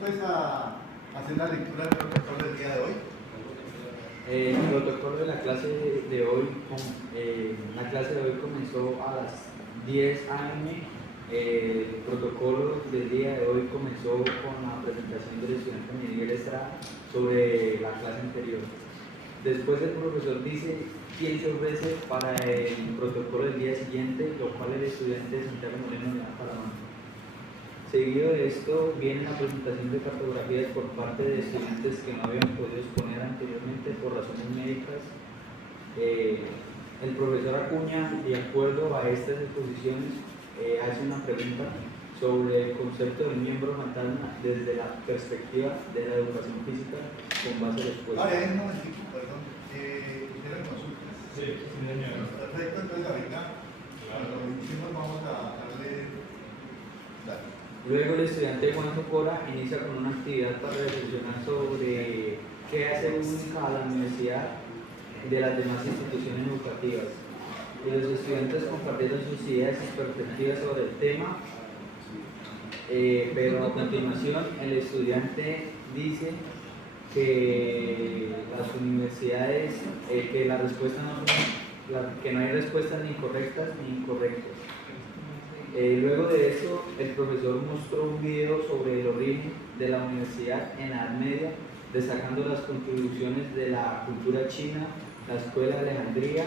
pues a hacer la lectura del protocolo del día de hoy. El protocolo de la clase de hoy, la clase de hoy comenzó a las 10 a.m. El protocolo del día de hoy comenzó con la presentación del estudiante Miguel Estrada sobre la clase anterior. Después el profesor dice quién se ofrece para el protocolo del día siguiente, lo cual el estudiante Santiago Moreno le da para la mano. Seguido de esto viene la presentación de cartografías por parte de estudiantes que no habían podido exponer anteriormente por razones médicas. El profesor Acuña, de acuerdo a estas exposiciones, hace una pregunta sobre el concepto del miembro fantasma desde la perspectiva de la educación física con base a la exposición. Un momentico, perdón. ¿Tienen consultas? Sí, señor. Perfecto, entonces ahorita, cuando lo iniciemos, vamos a darle. Dale. Luego el estudiante Juan Socora inicia con una actividad para reflexionar sobre qué hace única a la universidad de las demás instituciones educativas. Y los estudiantes compartieron sus ideas y perspectivas sobre el tema, pero a continuación el estudiante dice que las universidades, que la respuesta que no hay respuestas ni correctas ni incorrectas. Luego de eso, el profesor mostró un video sobre el origen de la universidad en la Edad Media, destacando las contribuciones de la cultura china, la escuela de Alejandría,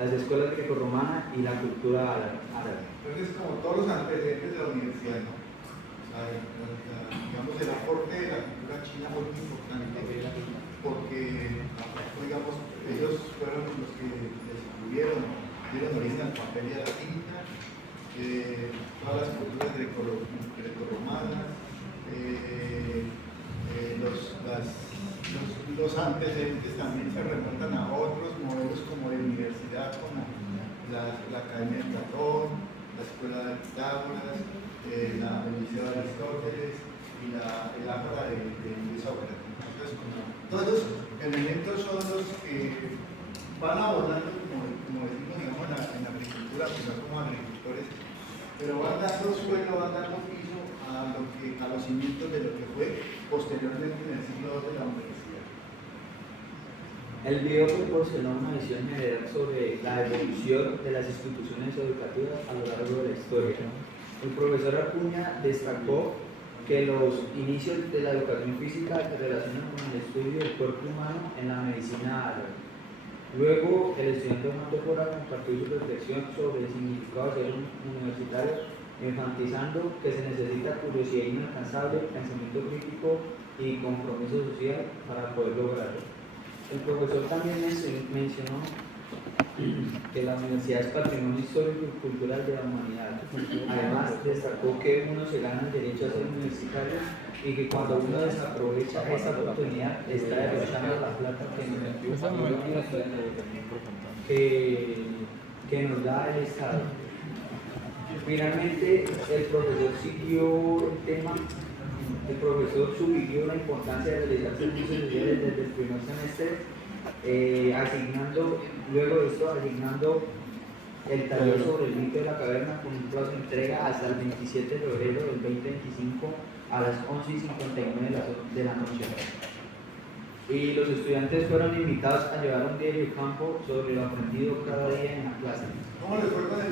las escuelas grecorromanas y la cultura árabe. Entonces, como todos los antecedentes de la universidad, ¿no? Digamos, el aporte de la cultura china fue muy importante, porque, digamos, ellos fueron los que descubrieron, dieron origen al papel y a la tinta. Todas las culturas grecorromanas, los antecedentes también se remontan a otros modelos como de universidad, como la Academia de Platón, la Escuela de Pitágoras, el Liceo de Aristóteles y el Ágora de Sócrates. Entonces, todos los elementos son los que van abordando, como decimos, digamos, en la agricultura, pues no como agricultores, pero van dando suelo, van dando piso a los cimientos de lo que fue posteriormente en el siglo II de la universidad. El video proporcionó una visión general sobre la evolución de las instituciones educativas a lo largo de la historia. El profesor Acuña destacó que los inicios de la educación física se relacionan con el estudio del cuerpo humano en la medicina árabe. Luego, el estudiante Juan Socora compartió su reflexión sobre el significado de ser un universitario, enfatizando que se necesita curiosidad inalcanzable, pensamiento crítico y compromiso social para poder lograrlo. El profesor también mencionó que la universidad es patrimonio histórico y cultural de la humanidad. Además, destacó que uno se gana el derecho a ser universitario y que cuando uno desaprovecha esa oportunidad está derrochando la plata que nos da el Estado. Finalmente, el profesor siguió el tema. El profesor sugirió la importancia de realizar servicios sociales desde el primer semestre, luego de esto asignando el taller sobre el mito de la caverna con un plazo de entrega hasta el 27 de febrero del 2025 a las 11:59 de la noche. Y los estudiantes fueron invitados a llevar un diario de campo sobre lo aprendido cada día en la clase. ¿Cómo les fue con la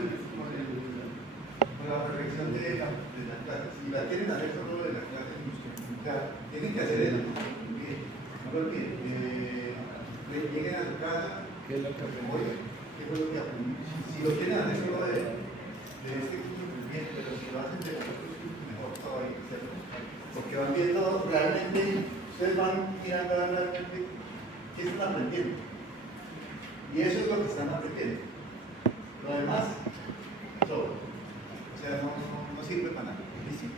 reflexión de la clase? Si la quieren hacer solo de la clase, o sea, tienen que hacer eso. No lo olviden. Lleguen a su casa, ¿qué es lo que aprendí? ¿Qué fue lo que aprendí? Si lo quieren hacer solo de este curso, pues bien, pero si lo hacen de otros cursos, mejor todavía hacerlo. Porque van viendo realmente, ustedes van mirando realmente qué están aprendiendo. Y eso es lo que están aprendiendo. Lo demás, todo. O sea, no sirve para nada. ¿Sí?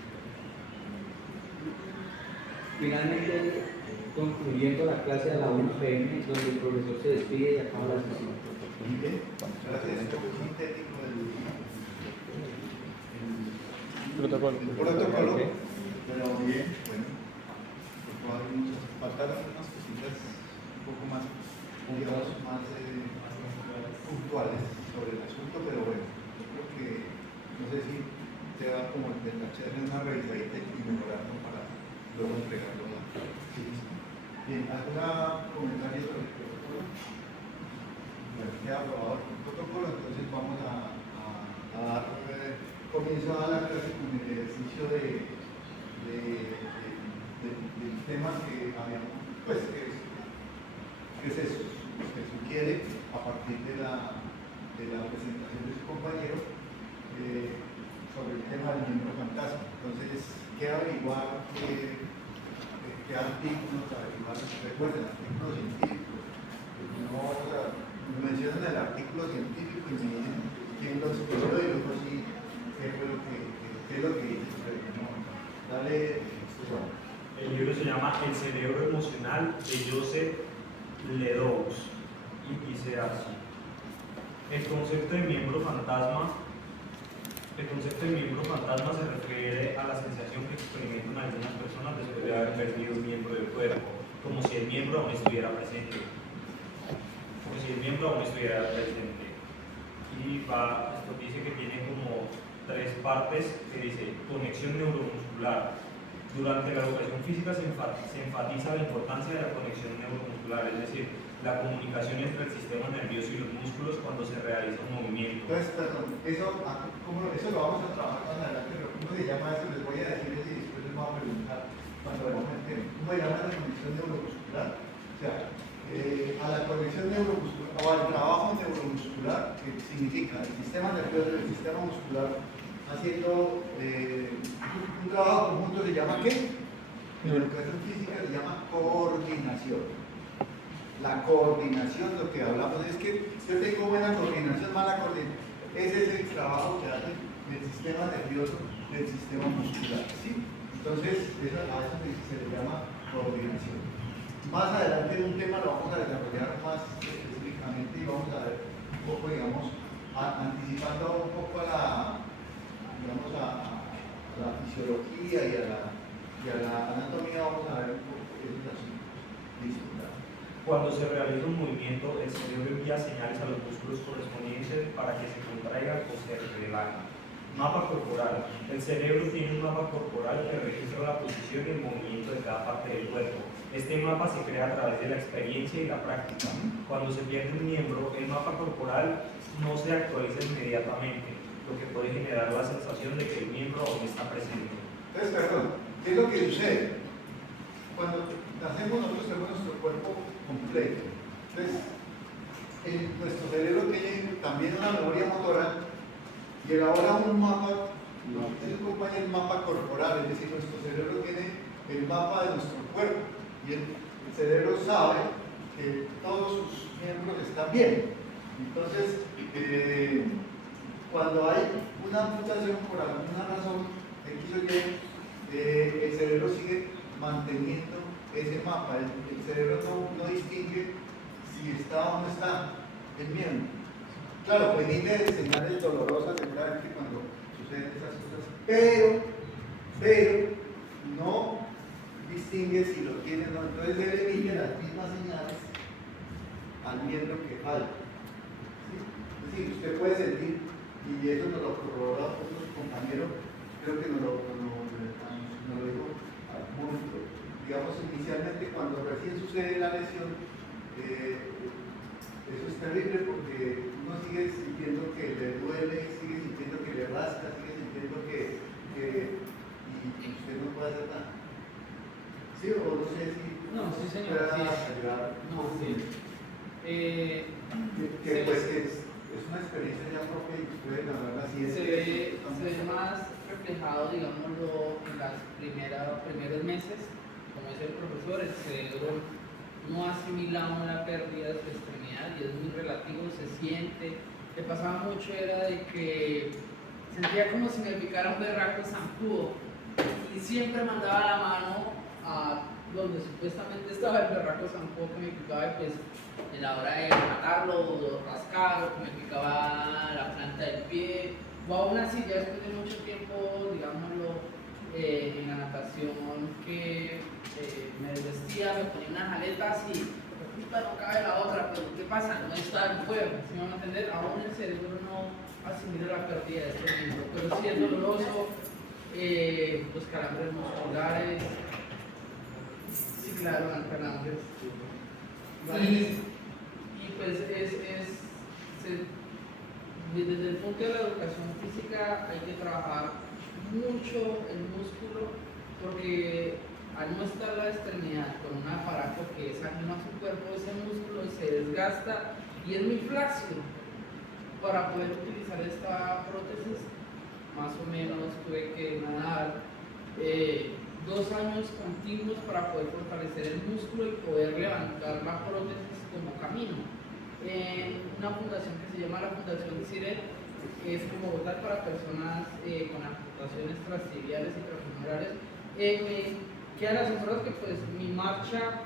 Finalmente, concluyendo la clase a la 1 p.m., donde el profesor se despide y acaba la sesión. Gracias. Es un poco sintético el protocolo. Pero bien, bueno. Faltaron unas cositas un poco más, digamos, más puntuales sobre el asunto, pero bueno, yo creo que, no sé si te da como el caché de una revisadita y mejorarlo para luego entregarlo a la sí. Bien, ¿alguna comentario sobre el protocolo? Bueno, queda aprobado el protocolo, entonces vamos a dar comienzo a la clase con el ejercicio del tema que habíamos, pues, que se sugiere a partir de la presentación de su compañero sobre el tema del miembro fantasma. Entonces, ¿qué averiguar? ¿Qué artículos averiguar? Recuerden, artículos científicos. No, o sea, me mencionan el artículo científico y me dicen quién lo escribió y luego sí, qué es lo que dice. No, dale. El libro se llama El cerebro emocional de Joseph Ledoux y dice así: el concepto de miembro fantasma se refiere a la sensación que experimentan algunas personas después de haber perdido un miembro del cuerpo, como si el miembro aún estuviera presente. Y esto dice que tiene como 3 partes, que dice conexión neuromuscular. Durante la educación física se enfatiza la importancia de la conexión neuromuscular, es decir, la comunicación entre el sistema nervioso y los músculos cuando se realiza un movimiento. Entonces, perdón, eso lo vamos a trabajar más adelante, pero ¿cómo se llama eso? Les voy a decir y después les voy a preguntar cuando vamos a entender. ¿Cómo se llama la conexión neuromuscular? O sea, a la conexión neuromuscular o al trabajo neuromuscular, que significa el sistema nervioso y el sistema muscular haciendo un trabajo conjunto, se llama ¿qué? En la educación física se llama coordinación. La coordinación, lo que hablamos es que yo tengo buena coordinación, mala coordinación. Ese es el trabajo que hace el sistema nervioso del sistema muscular, ¿sí? Entonces, a eso se le llama coordinación. Más adelante en un tema lo vamos a desarrollar más específicamente y vamos a ver un poco, digamos, anticipando un poco a la fisiología y a la anatomía, vamos a ver un poco esos asuntos. Listo. Cuando se realiza un movimiento, el cerebro envía señales a los músculos correspondientes para que se contraigan o se relajen. Mapa corporal. El cerebro tiene un mapa corporal que registra la posición y el movimiento de cada parte del cuerpo. Este mapa se crea a través de la experiencia y la práctica. Cuando se pierde un miembro, el mapa corporal no se actualiza inmediatamente, lo que puede generar la sensación de que el miembro aún está presente. Entonces, perdón, ¿qué es lo que sucede? Cuando nacemos nosotros tenemos nuestro cuerpo completo. Entonces, nuestro cerebro tiene también una memoria motora y elabora un mapa, el compañero, un mapa corporal, es decir, nuestro cerebro tiene el mapa de nuestro cuerpo y el cerebro sabe que todos sus miembros están bien. Entonces, cuando hay una amputación por alguna razón, X o Y, el cerebro sigue manteniendo ese mapa. El cerebro no distingue si está o no está el miembro. Claro, pues emite señales dolorosas seguramente cuando suceden esas cosas, pero no distingue si lo tiene o no. Entonces él emite las mismas señales al miembro que falta. ¿Sí? Es decir, usted puede sentir, y eso nos lo corrobora otros compañeros, creo que nos lo dijo mucho. Digamos, inicialmente cuando recién sucede la lesión, eso es terrible porque uno sigue sintiendo que le duele, sigue sintiendo que le rasca, sigue sintiendo que y usted no puede hacer nada. ¿Sí? O no sé si no, sí, señor, pueda sí. ayudar. No, sí. Pues que es una experiencia ya propia y usted la verdad sí es. Se ve más reflejado, digámoslo, en los primeros meses, como dice el profesor, el cerebro no asimilamos la pérdida de su extremidad y es muy relativo, se siente. Le pasaba mucho era de que sentía como si me picara un berraco zancudo y siempre mandaba la mano a donde supuestamente estaba el berraco zancudo que me picaba y pues en la hora de matarlo o rascarlo, que me picaba la planta del pie o aún así ya después de mucho tiempo, digámoslo, en la natación que me desvestía, me ponía unas aletas y no cabe la otra, pero ¿qué pasa? No está el fuego, ¿sí me van a entender? Aún el cerebro no asimila la pérdida de este miembro, pero sí es doloroso, los calambres musculares, claro, Juan Fernández. Y pues desde el punto de la educación física hay que trabajar mucho el músculo porque al no estar la extremidad con un aparato que es ajeno a su cuerpo, ese músculo se desgasta y es muy flácido. Para poder utilizar esta prótesis, más o menos tuve que nadar 2 años continuos para poder fortalecer el músculo y poder levantar la prótesis como camino. Una fundación que se llama la Fundación CIRET, que es como tal para personas con amputaciones transtibiales y transfemorales, me quedan asombrados que pues mi marcha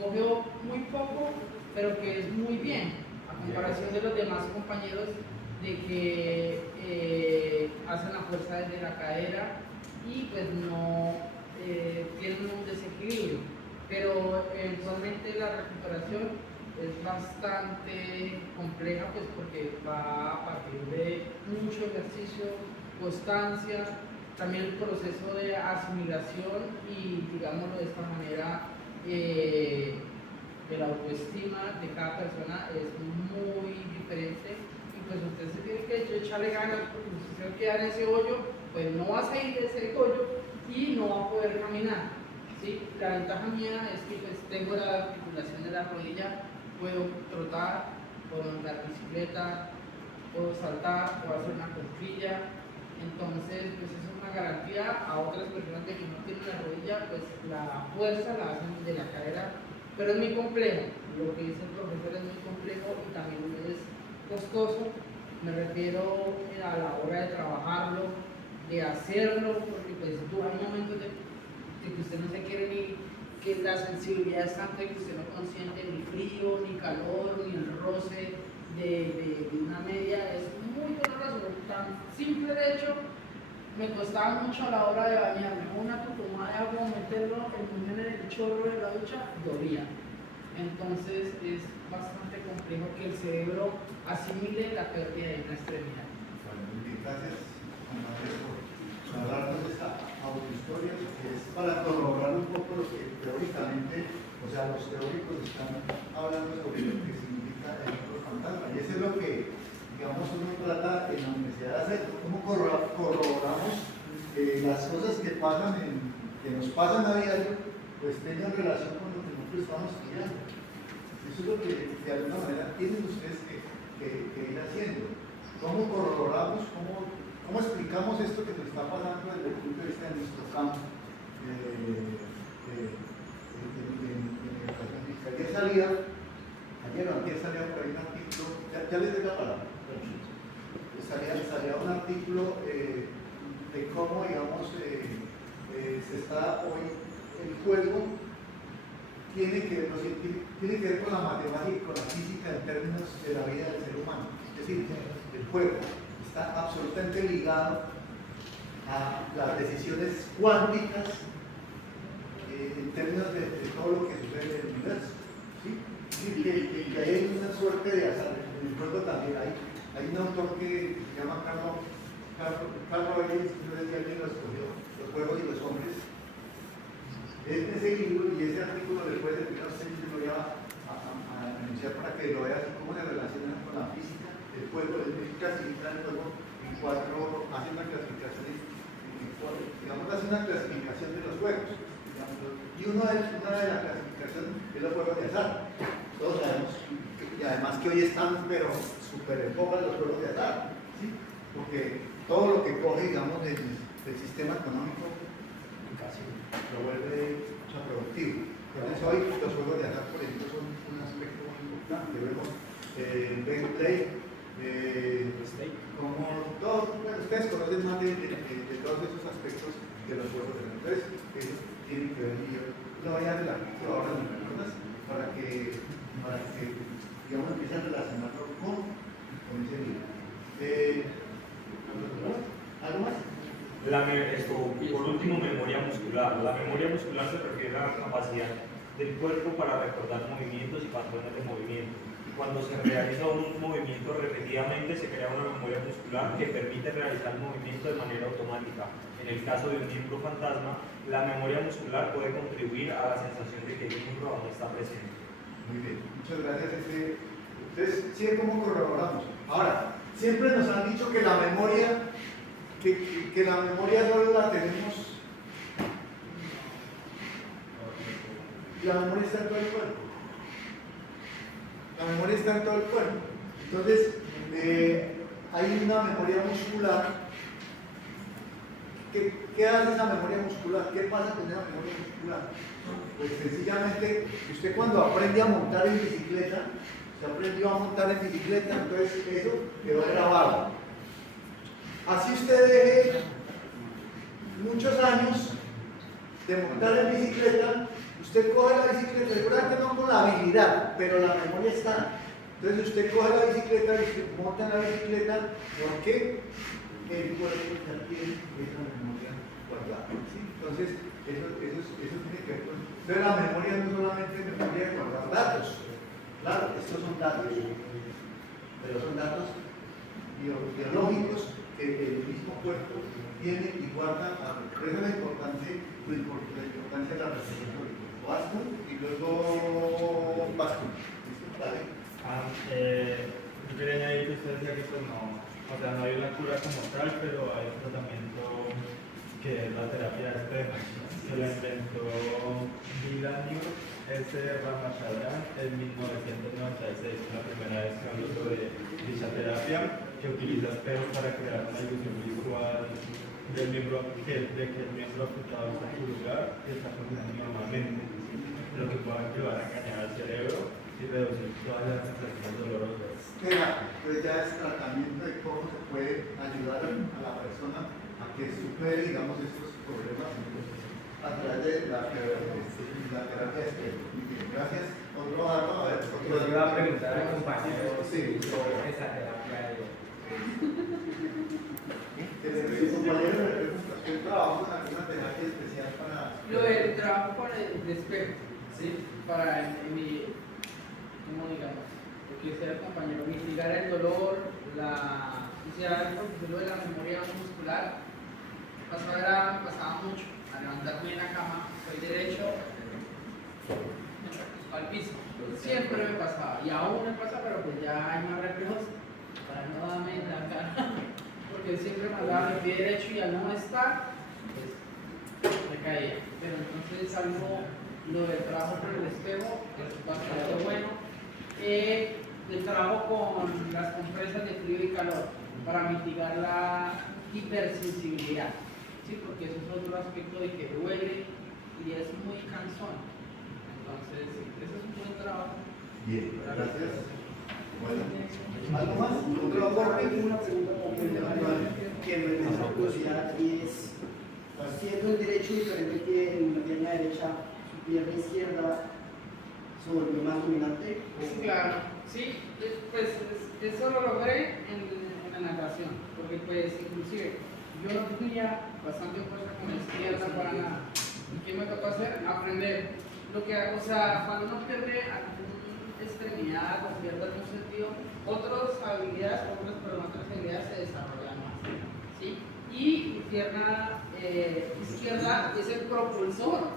cogió muy poco, pero que es muy bien, a comparación de los demás compañeros de que hacen la fuerza desde la cadera y pues no tienen un desequilibrio, pero eventualmente la recuperación es bastante compleja pues porque va a partir de mucho ejercicio, constancia, también el proceso de asimilación y digámoslo de esta manera de la autoestima de cada persona es muy diferente y pues usted se tiene que echarle ganas porque si usted queda en ese hoyo pues no va a salir de ese hoyo y no va a poder caminar, ¿sí? La ventaja mía es que pues tengo la articulación de la rodilla, puedo trotar, puedo andar bicicleta, puedo saltar, puedo hacer una cosquilla, entonces pues eso es una garantía a otras personas de que no tienen la rodilla, pues la fuerza la hacen de la cadera, pero es muy complejo, lo que dice el profesor es muy complejo y también es costoso, me refiero a la hora de trabajarlo, de hacerlo, porque pues hay momentos de que usted no se quiere ni, que la sensibilidad es tanta que usted no consiente ni frío, ni calor, ni el roce de una media, es muy doloroso, tan simple de hecho, me costaba mucho a la hora de bañarme, una tucumada de agua, meterlo en el chorro de la ducha, dolía. Entonces es bastante complejo que el cerebro asimile la pérdida de una extremidad. Bueno, muy bien, gracias, Juan Manuel, por hablarnos de esta autohistoria, que es para corroborar un poco lo que teóricamente, o sea, los teóricos están hablando sobre lo que significa el micro fantasma. Y eso es lo que, digamos, uno trata en la universidad de hacer, cómo corroboramos las cosas que pasan, que nos pasan a diario, pues tengan relación con lo que nosotros estamos estudiando. Eso es lo que de alguna manera tienen ustedes que ir haciendo. ¿Cómo corroboramos, cómo explicamos esto que nos está pasando desde el punto de vista de nuestro campo en educación física? Ayer o antes salía por ahí un artículo, ya les doy la palabra, salía un artículo de cómo, digamos, se está hoy el juego tiene que ver con la matemática y con la física en términos de la vida del ser humano. Es decir, el juego está absolutamente ligado a las decisiones cuánticas en términos de todo lo que sucede en el universo. ¿Sí? Que hay una suerte de azar. En el juego también hay un autor que se llama Carl Rogers, no sé si alguien lo escogió, Los juegos y los hombres. Ese libro y ese artículo después de que lo voy a anunciar para que lo veas cómo se relaciona con la física, el juego, es clasificar el juego en 4, hace una clasificación digamos, hace una clasificación de los juegos, digamos, y una de las clasificaciones es los juegos de azar. Todos sabemos, y además que hoy están, pero súper en boga los juegos de azar, ¿sí? Porque todo lo que coge, digamos, del sistema económico lo vuelve productivo. Entonces hoy los juegos de azar, por ejemplo, son un aspecto muy importante. Vemos Betplay, como todos, bueno, ustedes conocen más de todos esos aspectos de los juegos de azar. Entonces, eso tiene que ver, y yo lo voy a relacionar ahora en cosas para que digamos, empiecen a relacionarlo con ese libro. ¿Algo más? Por último, memoria muscular. La memoria muscular se refiere a la capacidad del cuerpo para recordar movimientos y patrones de movimiento. Cuando se realiza un movimiento repetidamente, se crea una memoria muscular que permite realizar el movimiento de manera automática. En el caso de un miembro fantasma, la memoria muscular puede contribuir a la sensación de que el miembro aún está presente. Muy bien, muchas gracias. Entonces, ¿sí ve cómo corroboramos? Ahora, siempre nos han dicho que la memoria, que la memoria solo la tenemos, la memoria está en todo el cuerpo. La memoria está en todo el cuerpo. Entonces, hay una memoria muscular. ¿Qué hace esa memoria muscular? ¿Qué pasa con esa memoria muscular? Pues sencillamente, usted cuando aprende a montar en bicicleta, se aprendió a montar en bicicleta, entonces eso quedó grabado. Así usted deje muchos años de montar en bicicleta, usted coge la bicicleta, seguramente no con la habilidad, pero la memoria está. Entonces usted coge la bicicleta y usted monta en la bicicleta, ¿por qué? El cuerpo ya tiene esa memoria guardada. ¿Sí? Entonces, eso tiene que ver con... Entonces la memoria no solamente es memoria de guardar datos. Claro, estos son datos, pero son datos biológicos que el mismo cuerpo tiene y guarda. Por eso la importancia de la respiración. Vasco y luego Vasco. ¿Listo? Dale. Yo quería añadir que usted decía que pues no, o sea, no hay una cura como tal, pero hay un tratamiento que es la terapia espejo, que la inventó Milanio S. Ramachandran en 1996, la primera vez que habló sobre dicha terapia, que utiliza espejos para crear una ilusión visual del miembro, de que el miembro afectado está en su lugar y está funcionando normalmente, lo que puede ayudar a engañar al cerebro y reducir todas las sensaciones dolorosas. Pues ya es tratamiento de cómo se puede ayudar a la persona a que supere, digamos, estos problemas a través de la terapia espejo. Gracias. Otro dato, a ver. Yo iba a preguntar al compañero Sí. sobre esa terapia de... Su compañero le pregunta, ¿usted trabaja con alguna terapia especial para...? Lo del trabajo con el espejo, ¿sí? Para ¿cómo digamos? Lo que sea el compañero, mitigar el dolor, lo de la memoria muscular. Pasaba mucho a levantarme en la cama, soy derecho, al piso. Siempre me pasaba, y aún me pasa, pero pues ya hay más reflejos para no darme en la cara, porque siempre me daba mi pie derecho y al no estar, pues me caía. Pero entonces algo, lo del trabajo con el espejo es bastante bueno. El trabajo con las compresas de frío y calor para mitigar la hipersensibilidad, ¿sí? Porque eso es otro aspecto de que duele y es muy cansón. Entonces, eso es un buen trabajo. Bien, gracias. Bueno, ¿algo más? ¿Otro aporte? Tengo una pregunta que me da curiosidad y es, siendo el derecho diferente que en la pierna derecha, su pierna izquierda se volvió más dominante. Sí, claro, sí, pues eso lo logré en la natación, porque pues inclusive yo no tenía bastante fuerza con la izquierda para nada. ¿Y qué me tocó hacer? Aprender. O sea, cuando uno pierde alguna extremidad o pierde algún sentido, otras habilidades se desarrollan más, ¿sí? Y mi pierna izquierda es el propulsor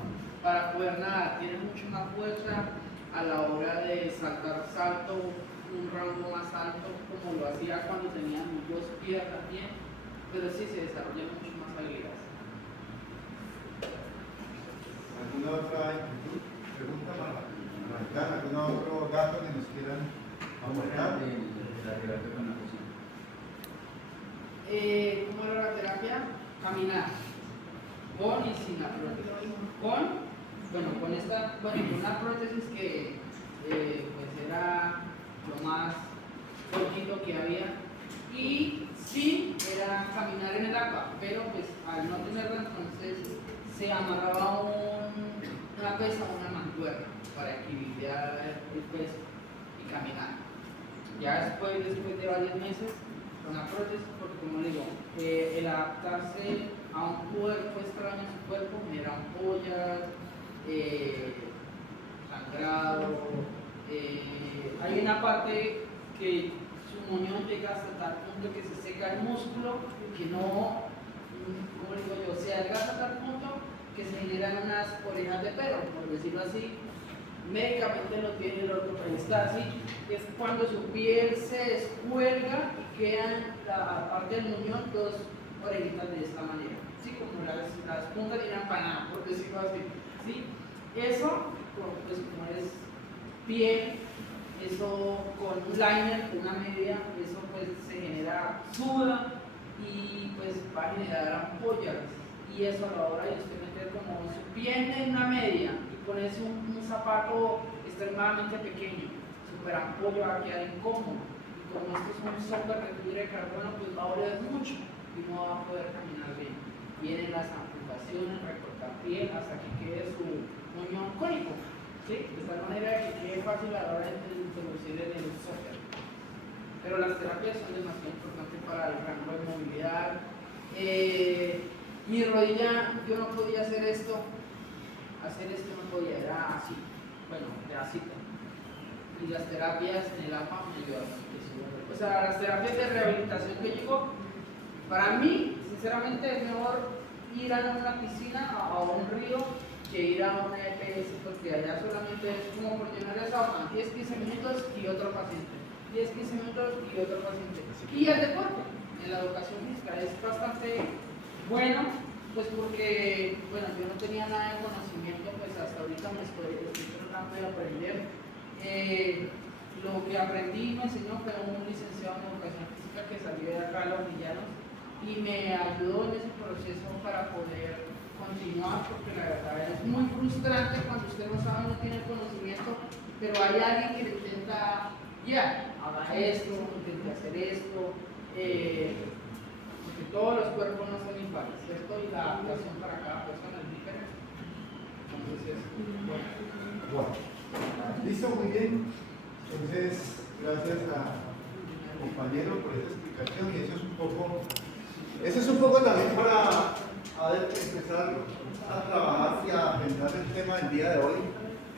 para poder nadar, tiene mucho más fuerza a la hora de salto un rango más alto, como lo hacía cuando tenía mis dos pies también, pero sí se desarrollan mucho más habilidades. ¿Alguna otra pregunta para arrancar? ¿Algún otro dato que nos quieran aportar? La terapia con la cocina. ¿Cómo era la terapia? Caminar, con y sin la prótesis. Con una prótesis que pues era lo más poquito que había, y sí era caminar en el agua, pero pues al no tenerla, entonces se amarraba una pesa a una mancuerna para equilibrar el peso y caminar. Ya después de varios meses con la prótesis, porque como le digo, el adaptarse a un cuerpo extraño a su cuerpo me da ampollas, sangrado, Hay una parte que su unión llega hasta tal punto que se seca el músculo, que no, como digo yo, se adelgaza a tal punto que se generan unas orejas de perro, por decirlo así. Médicamente lo tiene el ortopedista así, es cuando su piel se descuelga y quedan la parte del muñón dos orejitas de esta manera, ¿sí? Como las puntas de una empanada, por decirlo así, ¿sí? Eso, pues como es piel, eso con un liner, con una media, eso pues se genera suda y pues va a generar ampollas, y eso a la hora de usted meter como su piel en una media y ponerse un zapato extremadamente pequeño, super ampolla, va a quedar incómodo, y como esto es un software de fibra de carbono, pues va a oler mucho y no va a poder caminar bien. Vienen las amputaciones, recortar piel hasta que quede su muñón cónico, ¿sí? De tal manera que quede fácil a la hora de introducir en el software. Pero las terapias son demasiado importantes para el rango de movilidad. Mi rodilla, yo no podía hacer esto no podía, era así, bueno, era así. Y las terapias en el APA me ayudaron muchísimo. O sea, las terapias de rehabilitación que llegó, para mí, sinceramente, es mejor ir a una piscina, a un río, que ir a una EPS, porque allá solamente es como por llenar esa hoja, 10-15 minutos y otro paciente, 10-15 minutos y otro paciente. Y el deporte, en la educación física, es bastante bueno, pues porque, bueno, yo no tenía nada de conocimiento, pues hasta ahorita me estoy tratando de aprender. Lo que aprendí y me enseñó fue un licenciado en educación física que salió de acá a Los Villanos y me ayudó en ese proceso para poder continuar, porque la verdad es muy frustrante cuando usted no sabe, no tiene conocimiento, pero hay alguien que le intenta guiar, haga esto, intente hacer esto, porque todos los cuerpos no son iguales, ¿cierto? Y la adaptación para cada persona es diferente. Entonces, Bueno, listo, muy bien. Entonces, gracias a compañero por esta explicación, y eso es un poco también para empezar a trabajar y a pensar el tema del día de hoy,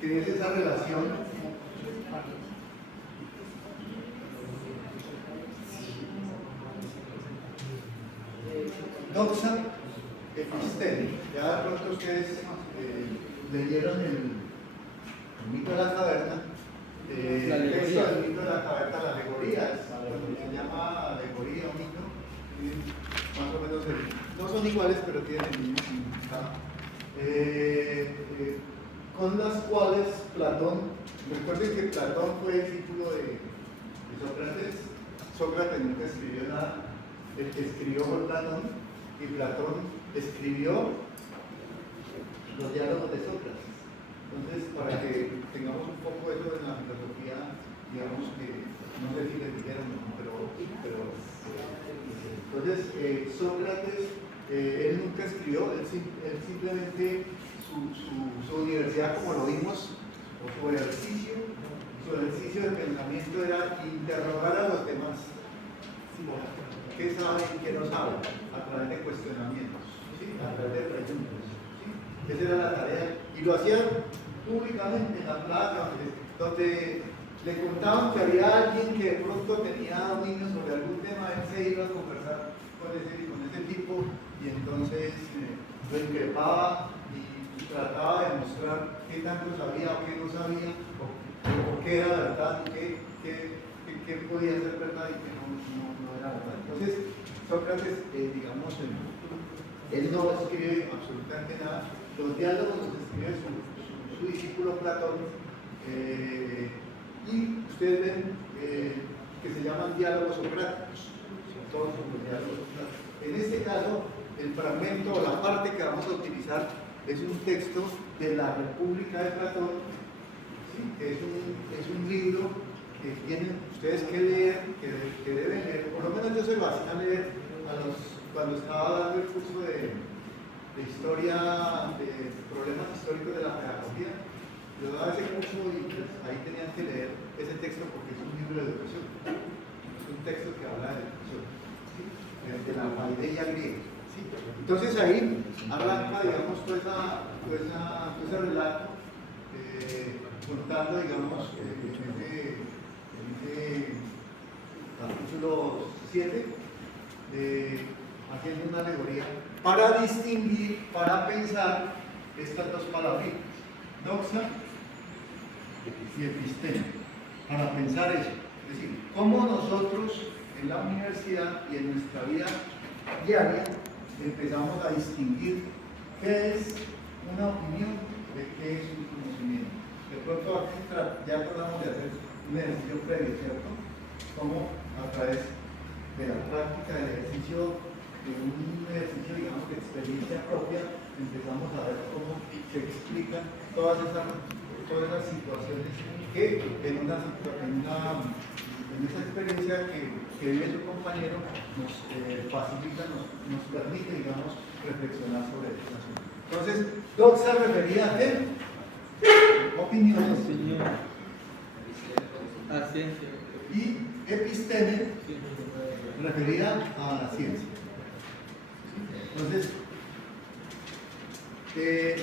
que es esa relación doxa episteme. Ya de pronto ustedes leyeron el mito de la caverna, el texto del mito de la caverna, la alegoría, se llama alegoría o mito, más o menos no son iguales, pero tienen el mismo significado, con las cuales Platón, recuerden que Platón fue discípulo de Sócrates. Sócrates nunca escribió nada, el que escribió fue Platón, y Platón escribió los diálogos de Sócrates. Entonces, para que tengamos un poco eso en la filosofía, digamos que, no sé si les dijeron, pero entonces, Sócrates, él nunca escribió, él simplemente, su universidad, como lo vimos, o su ejercicio de pensamiento era interrogar a los demás. ¿Qué saben y qué no saben? A través de cuestionamientos, ¿sí? A través de preguntas. ¿Sí? Esa era la tarea. Y lo hacían públicamente en la plaza, donde le contaban que había alguien que de pronto tenía dominio sobre algún tema, él se iba a conversar con ese tipo, y entonces lo increpaba y trataba de mostrar qué tanto sabía o qué no sabía, o qué era verdad, qué podía ser verdad y qué no era verdad. Entonces, Sócrates, digamos, él no escribe absolutamente nada. Los diálogos los escribe su discípulo Platón, y ustedes ven que se llaman diálogos socráticos. Todos son los diálogos socráticos. En este caso, el fragmento o la parte que vamos a utilizar es un texto de la República de Platón, ¿sí? Es un libro que tienen ustedes que leer, que deben leer. Por lo menos yo se lo hacía leer cuando estaba dando el curso de historia, de problemas históricos de la pedagogía. Yo daba ese curso y pues, ahí tenían que leer ese texto porque es un libro de educación. Es un texto que habla de educación, ¿sí? De la paideia griega. ¿Sí? Entonces ahí arranca, digamos, todo ese relato contando, digamos, en ese capítulo 7, haciendo una alegoría para distinguir, para pensar estas dos palabras, doxa y episteme, para pensar eso. Es decir, cómo nosotros en la universidad y en nuestra vida diaria empezamos a distinguir qué es una opinión de qué es un conocimiento. De pronto aquí ya tratamos de hacer un ejercicio previo, ¿cierto? Cómo a través de la práctica del ejercicio, de un ejercicio, digamos, de experiencia propia, empezamos a ver cómo se explican todas esas situaciones que en esa experiencia que vive su compañero nos facilita, nos permite, digamos, reflexionar sobre este asunto. Entonces, doxa referida a qué? Opiniones. Y episteme referida a la ciencia. Entonces,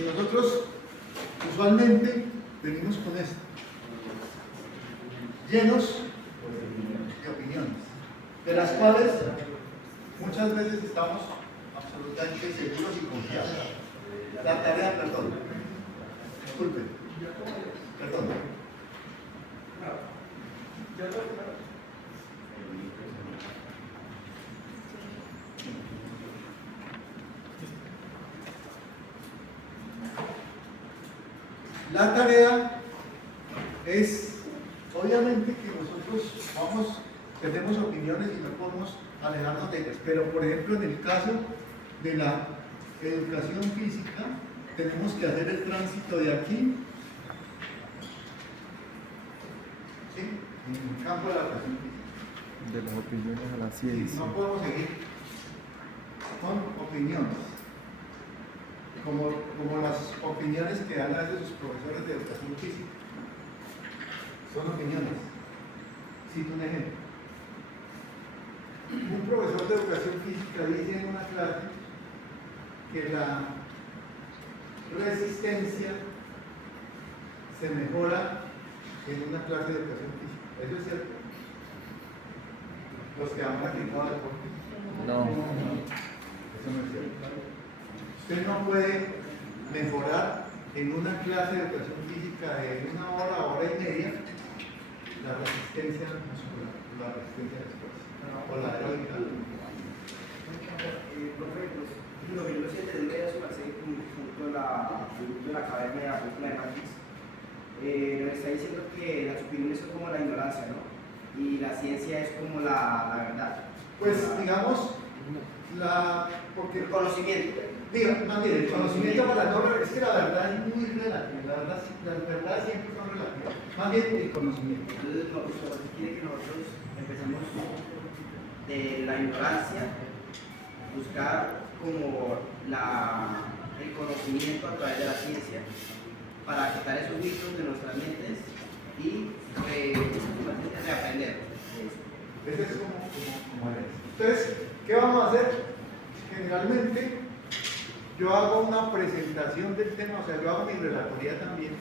nosotros usualmente venimos con esto, llenos de opiniones, de las cuales muchas veces estamos absolutamente seguros y confiados. La tarea, perdón, disculpe, perdón. La tarea es, obviamente, que nosotros tenemos opiniones y no podemos alejarnos de ellas, pero por ejemplo en el caso de la educación física, tenemos que hacer el tránsito de aquí, ¿sí?, en el campo de la educación física. De las opiniones a la Sí, ciencia. no podemos seguir con opiniones, como las opiniones que dan a veces sus profesores de educación física. Son opiniones. Cito un ejemplo. Un profesor de educación física dice en una clase que la resistencia se mejora en una clase de educación física. ¿Eso es cierto? Los que han practicado deporte. No. Eso no es cierto. Usted no puede mejorar en una clase de educación física de 1 hora, hora y media, la resistencia muscular, la resistencia al esfuerzo, o la aeróbica. Profe, lo que yo siento es que eso parece junto a la academia de Matrix, nos está diciendo que las opiniones son como la ignorancia, ¿no? Y la ciencia es como la verdad. Pues digamos, porque el conocimiento. Más bien, el conocimiento para no, es que la verdad es muy relativa, las verdades siempre son relativas. Más bien el conocimiento. Entonces, quiere que nosotros empecemos de la ignorancia, buscar como el conocimiento a través de la ciencia, para quitar esos mitos de nuestras mentes y reaprender. Ese es como es. Entonces, ¿qué vamos a hacer? Generalmente, yo hago una presentación del tema, o sea, yo hago mi relatoría también,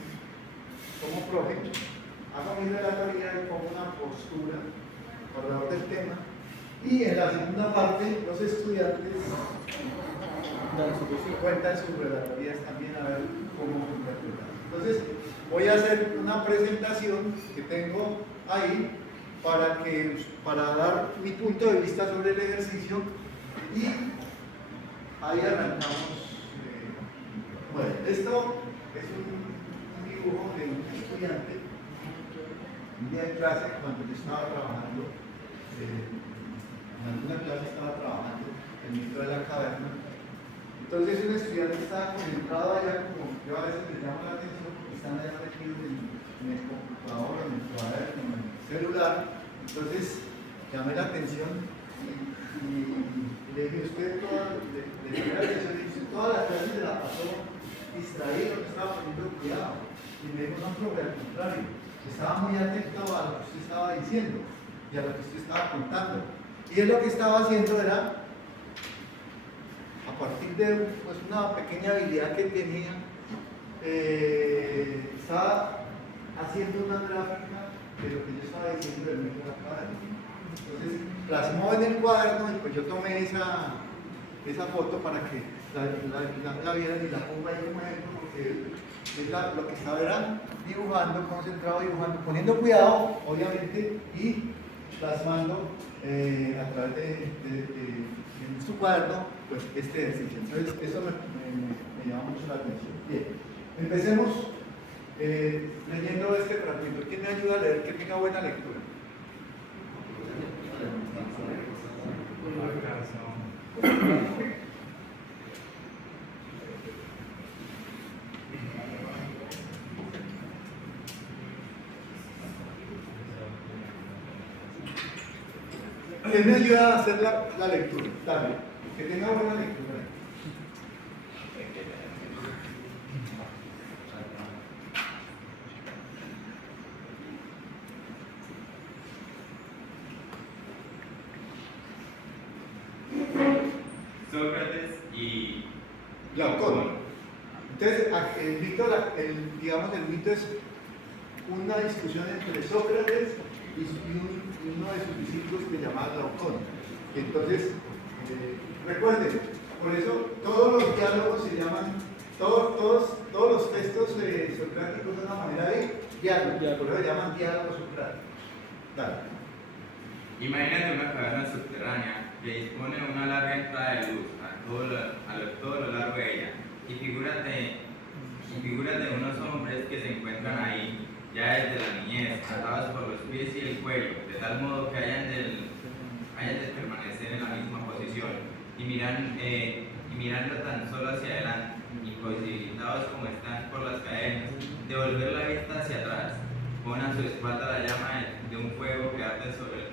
como profe, hago mi relatoría y pongo una postura alrededor del tema, y en la segunda parte, los estudiantes cuentan sus relatorías también a ver cómo interpretar. Entonces, voy a hacer una presentación que tengo ahí para dar mi punto de vista sobre el ejercicio, y ahí arrancamos. Bueno, esto es un dibujo de un estudiante, un día de clase, cuando yo estaba trabajando, en alguna clase estaba trabajando en el mito de la caverna. Entonces un estudiante estaba concentrado allá, como yo a veces les llamo la atención, porque están allá metidos en el computador, en el cuaderno, en el celular. Entonces llamé la atención y le dije, usted toda la clase se la pasó distraído, no estaba poniendo cuidado. Y me dijo, no, profe, al contrario, estaba muy atento a lo que usted estaba diciendo y a lo que usted estaba contando. Y él lo que estaba haciendo era, a partir de una pequeña habilidad que tenía, estaba haciendo una gráfica de lo que yo estaba diciendo del método académico. Entonces, plasmó en el cuaderno y pues yo tomé esa foto para que la vieran y la pongo ahí como ejemplo, porque es lo que estaba era dibujando, concentrado, dibujando, poniendo cuidado, obviamente, y plasmando a través en su cuaderno, pues este ejercicio. Entonces, eso me llama mucho la atención. Bien, empecemos leyendo este fragmento. ¿Quién me ayuda a leer? Que tenga buena lectura. ¿Quién me ayuda a hacer la lectura? Dale, que tenga buena lectura. Sócrates y Glaucón. Entonces, el mito es una discusión entre Sócrates y uno de sus discípulos que se llamaba Glaucón. Y entonces, recuerden, por eso todos los diálogos se llaman, todos los textos socráticos de una manera de diálogo, por eso se llaman diálogos socráticos. Dale. imagínate una caverna subterránea que dispone de una larga entrada de luz a todo lo largo de ella. Y figúrate unos hombres que se encuentran ahí ya desde la niñez, atados por los pies y el cuello, de tal modo que hayan de permanecer en la misma posición y mirando tan solo hacia adelante, imposibilitados como están por las cadenas, de volver la vista hacia atrás. Pon a su espalda la llama de un fuego que arde sobre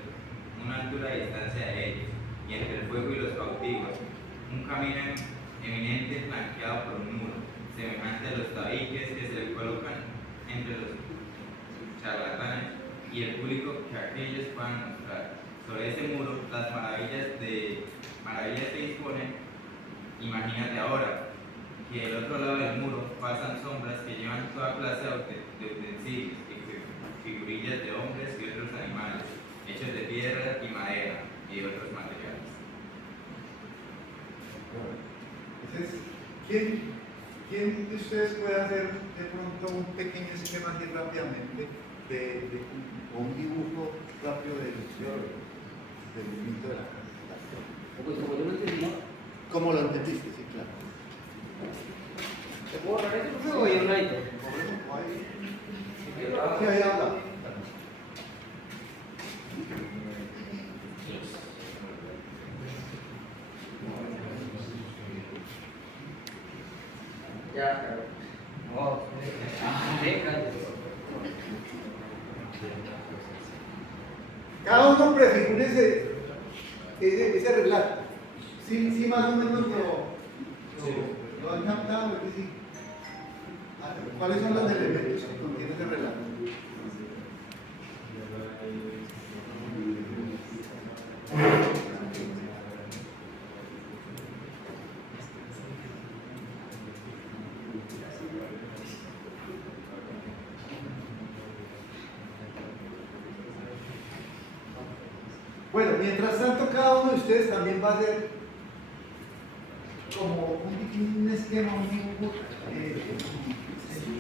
una altura de distancia de ellos, y entre el fuego y los cautivos, un camino eminente flanqueado por un muro, semejante a los tabiques que se le colocan entre los charlatanes y el público que aquellos puedan mostrar. Sobre ese muro, las maravillas que disponen. Imagínate ahora que del otro lado del muro pasan sombras que llevan toda clase de utensilios y figurillas de hombres y otros animales, hechos de piedra y madera y de otros materiales. Entonces, ¿quién de ustedes puede hacer de pronto un pequeño esquema así rápidamente o un dibujo rápido del mito de la casa? Pues como yo lo entendí, ¿Cómo lo entendiste? Sí, claro. ¿te puedo borrar eso, profe, o ir un ladito? Sí, ahí habla. Ya, claro. No, venga. Cada uno prefigure ese relato. Sí, más o menos lo han captado, ¿verdad? Sí. ¿Cuáles son los elementos que contiene ese relato? Bueno, mientras tanto cada uno de ustedes también va a hacer como un esquema, un dibujo,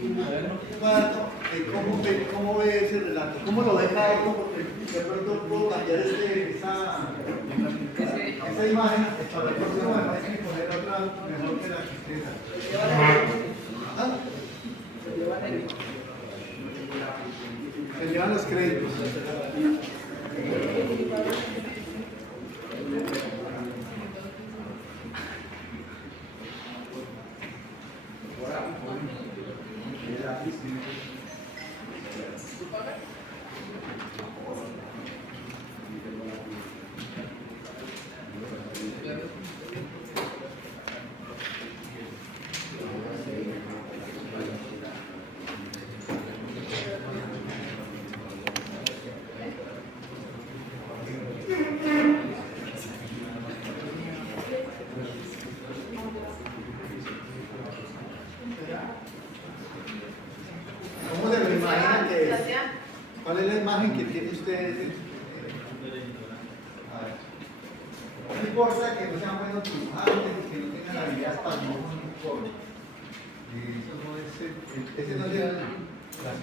un cuadro de cómo ve ese relato, cómo lo ve cada uno, porque de pronto puedo cambiar esa imagen para el próximo mes y poner otra mejor que la que ustedes hacen. ¿Ah? Se llevan los créditos. imagina que es? Sebastián. ¿Cuál es la imagen que tiene usted? A ver. No importa que no sean buenos dibujantes, que no tengan habilidades para el dibujo, no importa. Eso no es ese no es las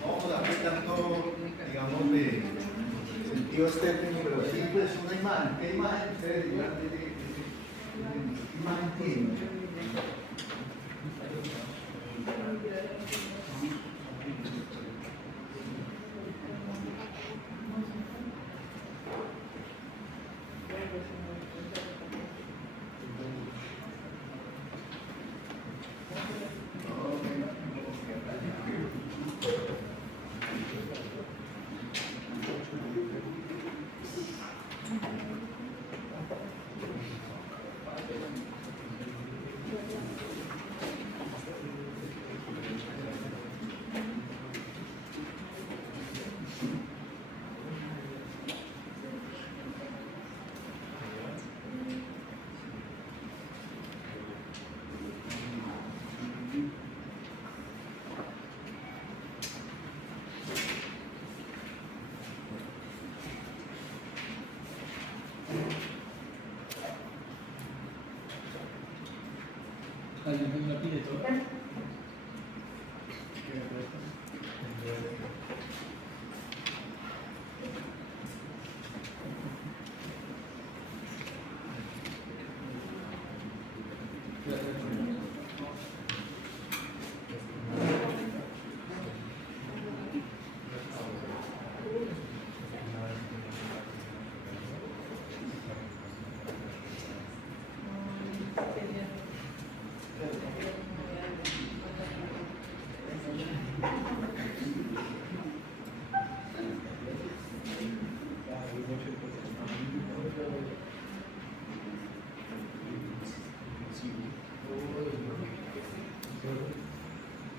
vamos a ver tanto, digamos, de sentido estético, pero sí, pues una imagen. ¿Qué imagen ustedes dirán de imagen tiene? ¿Alguien me pide todo?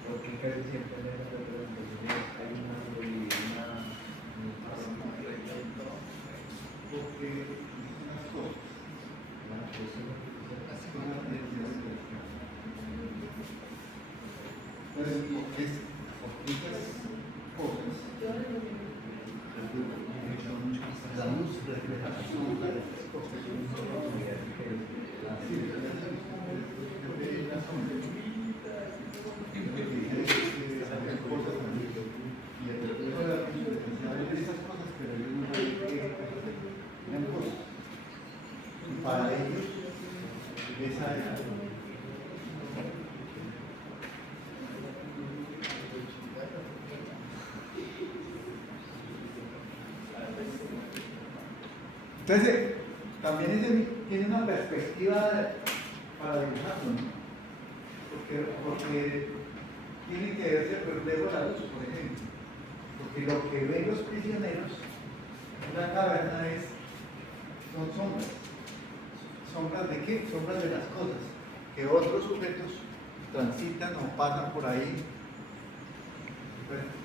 Porque casi siempre en las representaciones hay una porque unas cosas, porque estas cosas, la luz refleja la sombra de estas cosas, para ellos, esa es entonces, también tiene una perspectiva para dibujarlo, ¿no? Porque tiene que verse el reflejo de la luz, por ejemplo. Porque lo que ven los prisioneros en la caverna son sombras. ¿Sombras de qué? Sombras de las cosas. Que otros sujetos transitan o pasan por ahí. Bueno,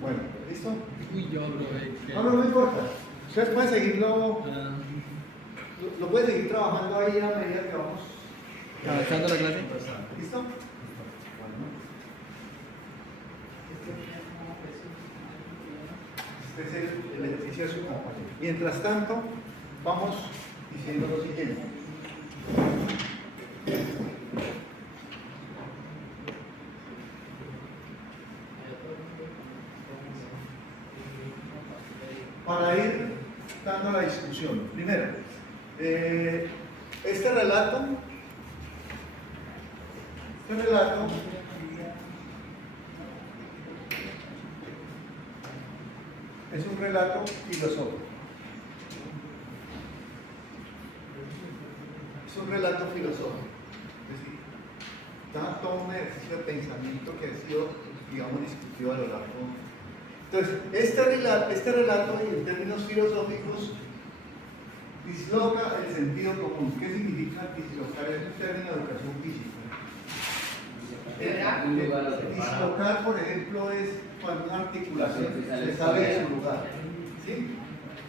Bueno, ¿listo? Uy, yo, bro, No importa. Ustedes pueden seguirlo, lo pueden seguir trabajando ahí a medida que vamos Avanzando la clase. ¿Listo? Bueno. Este es el ejercicio de su compañero. Mientras tanto, vamos diciendo lo siguiente. Para ir dando la discusión. Primero, este relato es un relato filosófico. Es un relato filosófico. Es decir, está todo un ejercicio de pensamiento que ha sido, digamos, discutido a lo largo. Entonces, este relato en términos filosóficos disloca el sentido común. ¿Qué significa dislocar? Es un término de educación física. Dislocar, por ejemplo, es cuando una articulación se sale de su lugar. ¿Sí?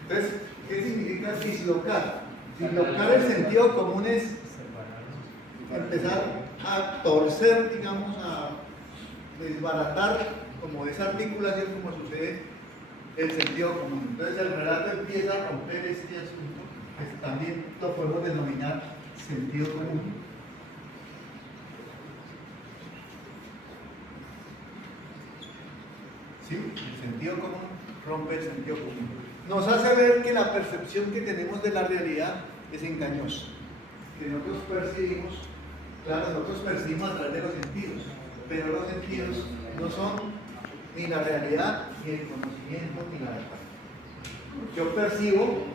Entonces, ¿qué significa dislocar? Dislocar el sentido común es empezar a torcer, digamos, a desbaratar como esa articulación, como sucede el sentido común. Entonces el relato empieza a romper este asunto, que también lo podemos denominar sentido común. ¿Sí? El sentido común rompe el sentido común. Nos hace ver que la percepción que tenemos de la realidad es engañosa. Que nosotros percibimos, claro, nosotros percibimos a través de los sentidos, pero los sentidos no son ni la realidad, ni el conocimiento, ni la verdad. Yo percibo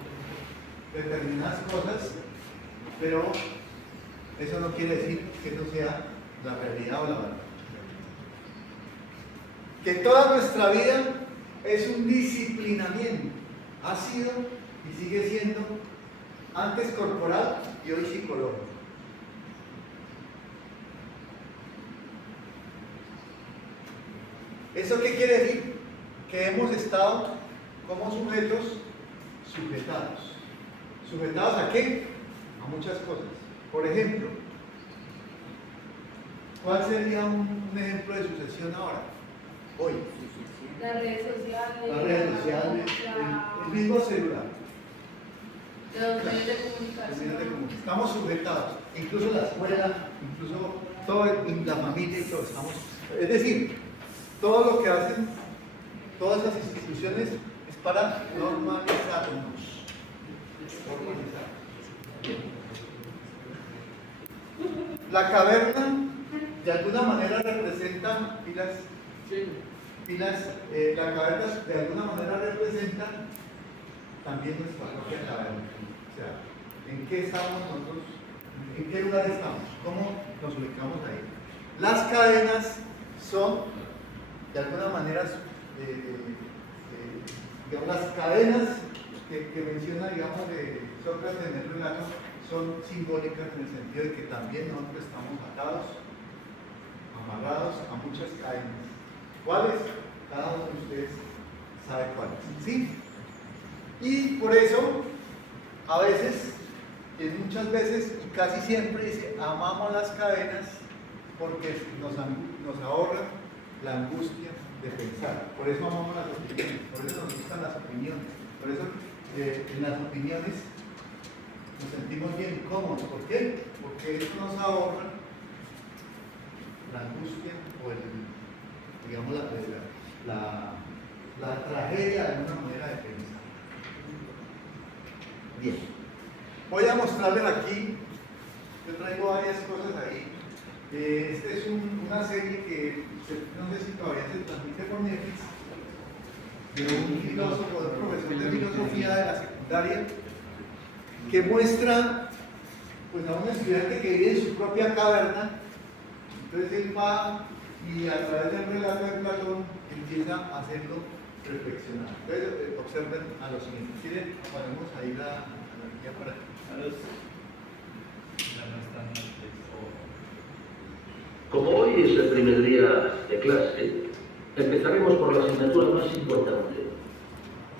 determinadas cosas, pero eso no quiere decir que eso sea la realidad o la verdad. Que toda nuestra vida es un disciplinamiento, ha sido y sigue siendo antes corporal y hoy psicológico. ¿Eso qué quiere decir? Que hemos estado como sujetos sujetados. ¿Sujetados a qué? A muchas cosas. Por ejemplo, ¿cuál sería un ejemplo de sucesión ahora? Hoy. Las redes sociales. Las redes sociales, el mismo celular. Los medios de comunicación. Estamos sujetados, incluso la escuela, incluso toda la familia y todo. Es decir, todo lo que hacen todas las instituciones es para normalizarnos. La caverna de alguna manera representa la caverna de alguna manera representa también nuestra propia caverna. O sea, ¿en qué estamos nosotros? ¿En qué lugar estamos? ¿Cómo nos ubicamos ahí? Las cadenas son, de alguna manera, digamos, las cadenas que menciona, digamos, de Sócrates en el relato son simbólicas en el sentido de que también nosotros estamos atados, amarrados a muchas cadenas. ¿Cuáles? Cada uno de ustedes sabe cuáles. ¿Sí? Y por eso, a veces, muchas veces, y casi siempre dice, amamos las cadenas porque nos ahorran la angustia de pensar. Por eso amamos las opiniones, por eso nos gustan las opiniones. Por eso en las opiniones nos sentimos bien cómodos. ¿Por qué? Porque eso nos ahorra la angustia o digamos la tragedia de una manera de pensar. Bien. Voy a mostrarles aquí, yo traigo varias cosas ahí. Esta es una serie que no sé si todavía se transmite por Netflix, de un filósofo, de un profesor de filosofía de la secundaria, que muestra pues, a un estudiante que vive en su propia caverna. Entonces él va y a través del relato de Platón empieza a hacerlo reflexionar. Entonces observen a lo siguiente. ¿Quieren? Ponemos ahí la guía para... Ya no está en Netflix o Como hoy es el primer día de clase, empezaremos por la asignatura más importante,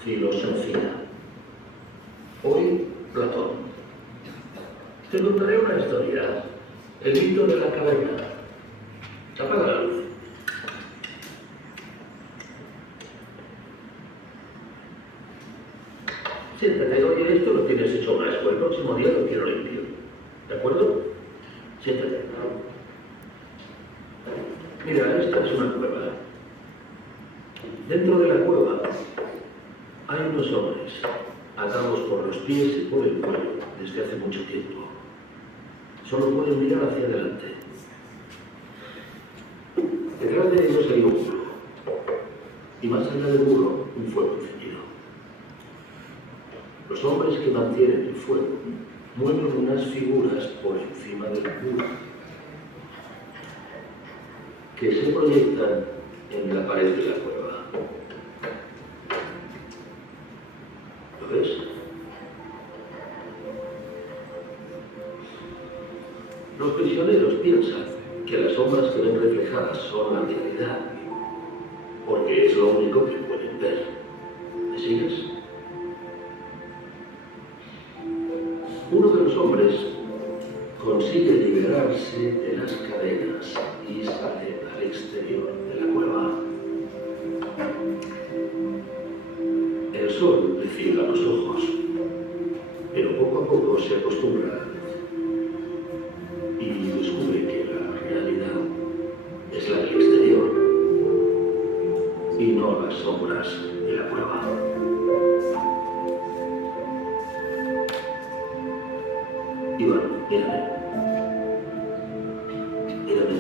filosofía. Hoy, Platón. Te contaré una historia, el mito de la caverna. Apaga la luz. Siéntate, oye, esto lo tienes hecho una escuela, el próximo día lo quiero limpio. ¿De acuerdo? Siéntate. Mira, esta es una cueva. Dentro de la cueva hay unos hombres atados por los pies y por el cuello desde hace mucho tiempo. Solo pueden mirar hacia adelante. Detrás de ellos hay un muro. Y más allá del muro, un fuego encendido. Los hombres que mantienen el fuego mueven unas figuras por encima del muro que se proyectan en la pared de la cueva. ¿Lo ves? Los prisioneros piensan que las sombras que ven reflejadas son la realidad, porque es lo único que pueden ver. ¿Me sigues? Uno de los hombres consigue liberarse de las cadenas y sale al exterior de la cueva. El sol le ciega los ojos, pero poco a poco se acostumbra a la luz y descubre que la realidad es la del exterior y no las sombras de la cueva. Iván, mírame. Mírame.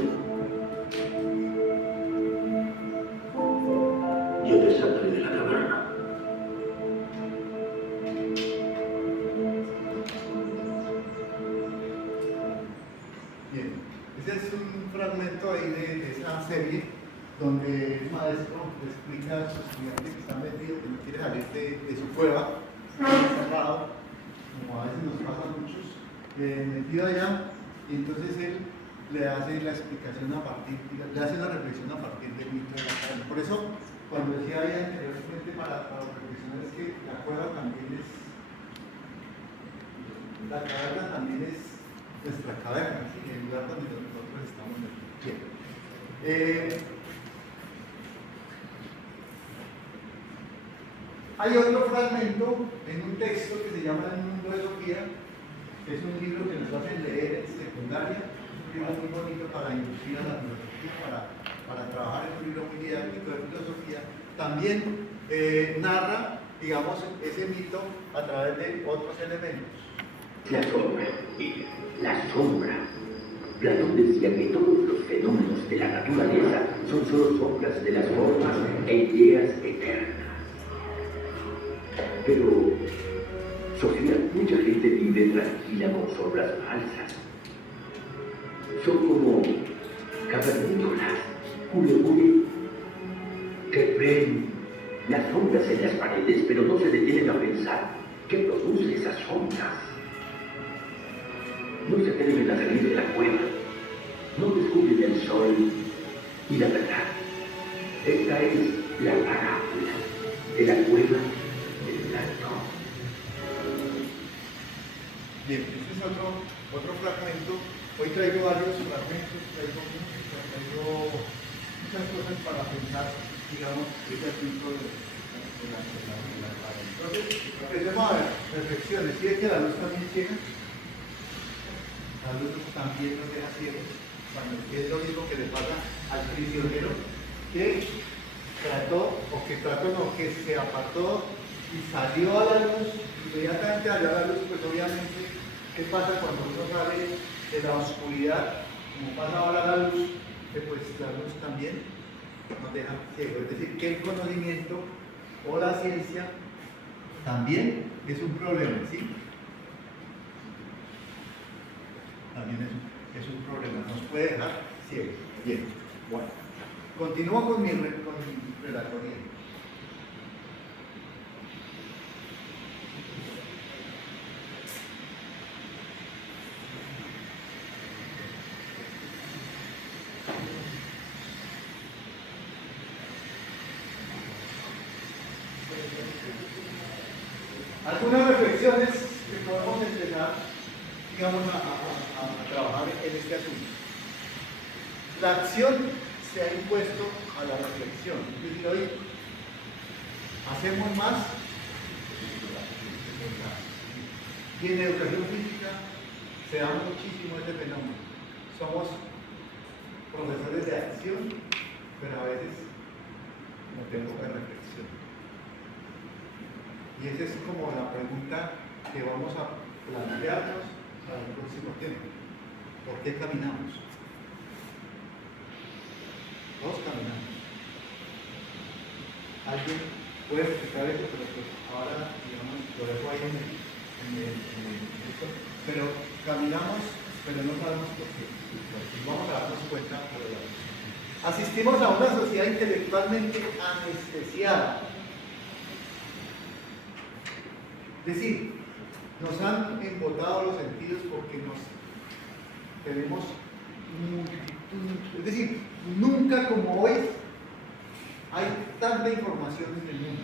Yo te sacaré de la caverna. Bien, ese es un fragmento ahí de esa serie donde el maestro le explica a sus estudiantes que están metidos, que no quiere salir de su cueva, está encerrado, como a veces nos pasa a muchos, metido allá, y entonces él le hace la explicación a partir, le hace una reflexión a partir del mito de la caverna. Por eso, cuando decía ahí anteriormente para reflexionar, es que la cueva también es, la caverna también es nuestra caverna, ¿sí? El lugar donde nosotros estamos metidos. Bien. Hay otro fragmento en un texto que se llama El mundo de Sofía. Es un libro que nos hacen leer en secundaria, es un libro muy bonito para inducir a la filosofía, para trabajar, es un libro muy didáctico de filosofía. También narra, digamos, ese mito a través de otros elementos. La sombra, la sombra. Platón decía que todos los fenómenos de la naturaleza son solo sombras de las formas e ideas eternas. Pero, Sofía, mucha gente vive tranquila con sombras falsas. Son como cavernícolas, que ven las sombras en las paredes, pero no se detienen a pensar qué produce esas sombras. No se atreven a salir de la cueva, no descubren el sol y la verdad. Esta es la parábola de la cueva del Platón. Bien, este es otro fragmento. Hoy traigo varios fragmentos, traigo música, traigo muchas cosas para pensar, digamos, este asunto de la caverna. Entonces, empecemos a ver, reflexiones. ¿Sí es que la luz también ciega? La luz también nos deja ciegos. Cuando es lo mismo que le pasa al prisionero que se apartó y salió a la luz. Inmediatamente salió a la luz, pues obviamente, ¿qué pasa cuando uno sale de la oscuridad? Como pasa ahora la luz, que pues la luz también nos deja ciegos. Es decir, que el conocimiento o la ciencia también es un problema, ¿sí? También es un problema, nos puede dejar ciegos. Bien, bueno. Continúo con mi relatoría. Algunas reflexiones que podemos empezar, digamos, a trabajar en este asunto. La acción se ha impuesto a la reflexión. Es decir, hoy hacemos más. Y en educación física se da muchísimo este fenómeno. Somos profesores de acción, pero a veces no tengo poca reflexión. Y esa es como la pregunta que vamos a plantearnos para el próximo tiempo. ¿Por qué caminamos? Todos caminamos. Alguien puede explicar eso, pero pues ahora, digamos, lo dejo ahí en esto. Pero caminamos, pero no sabemos por qué. Vamos a darnos cuenta por el lado. Asistimos a una sociedad intelectualmente anestesiada. Es decir, nos han embotado los sentidos porque tenemos multitud, es decir, nunca como hoy hay tanta información en el mundo.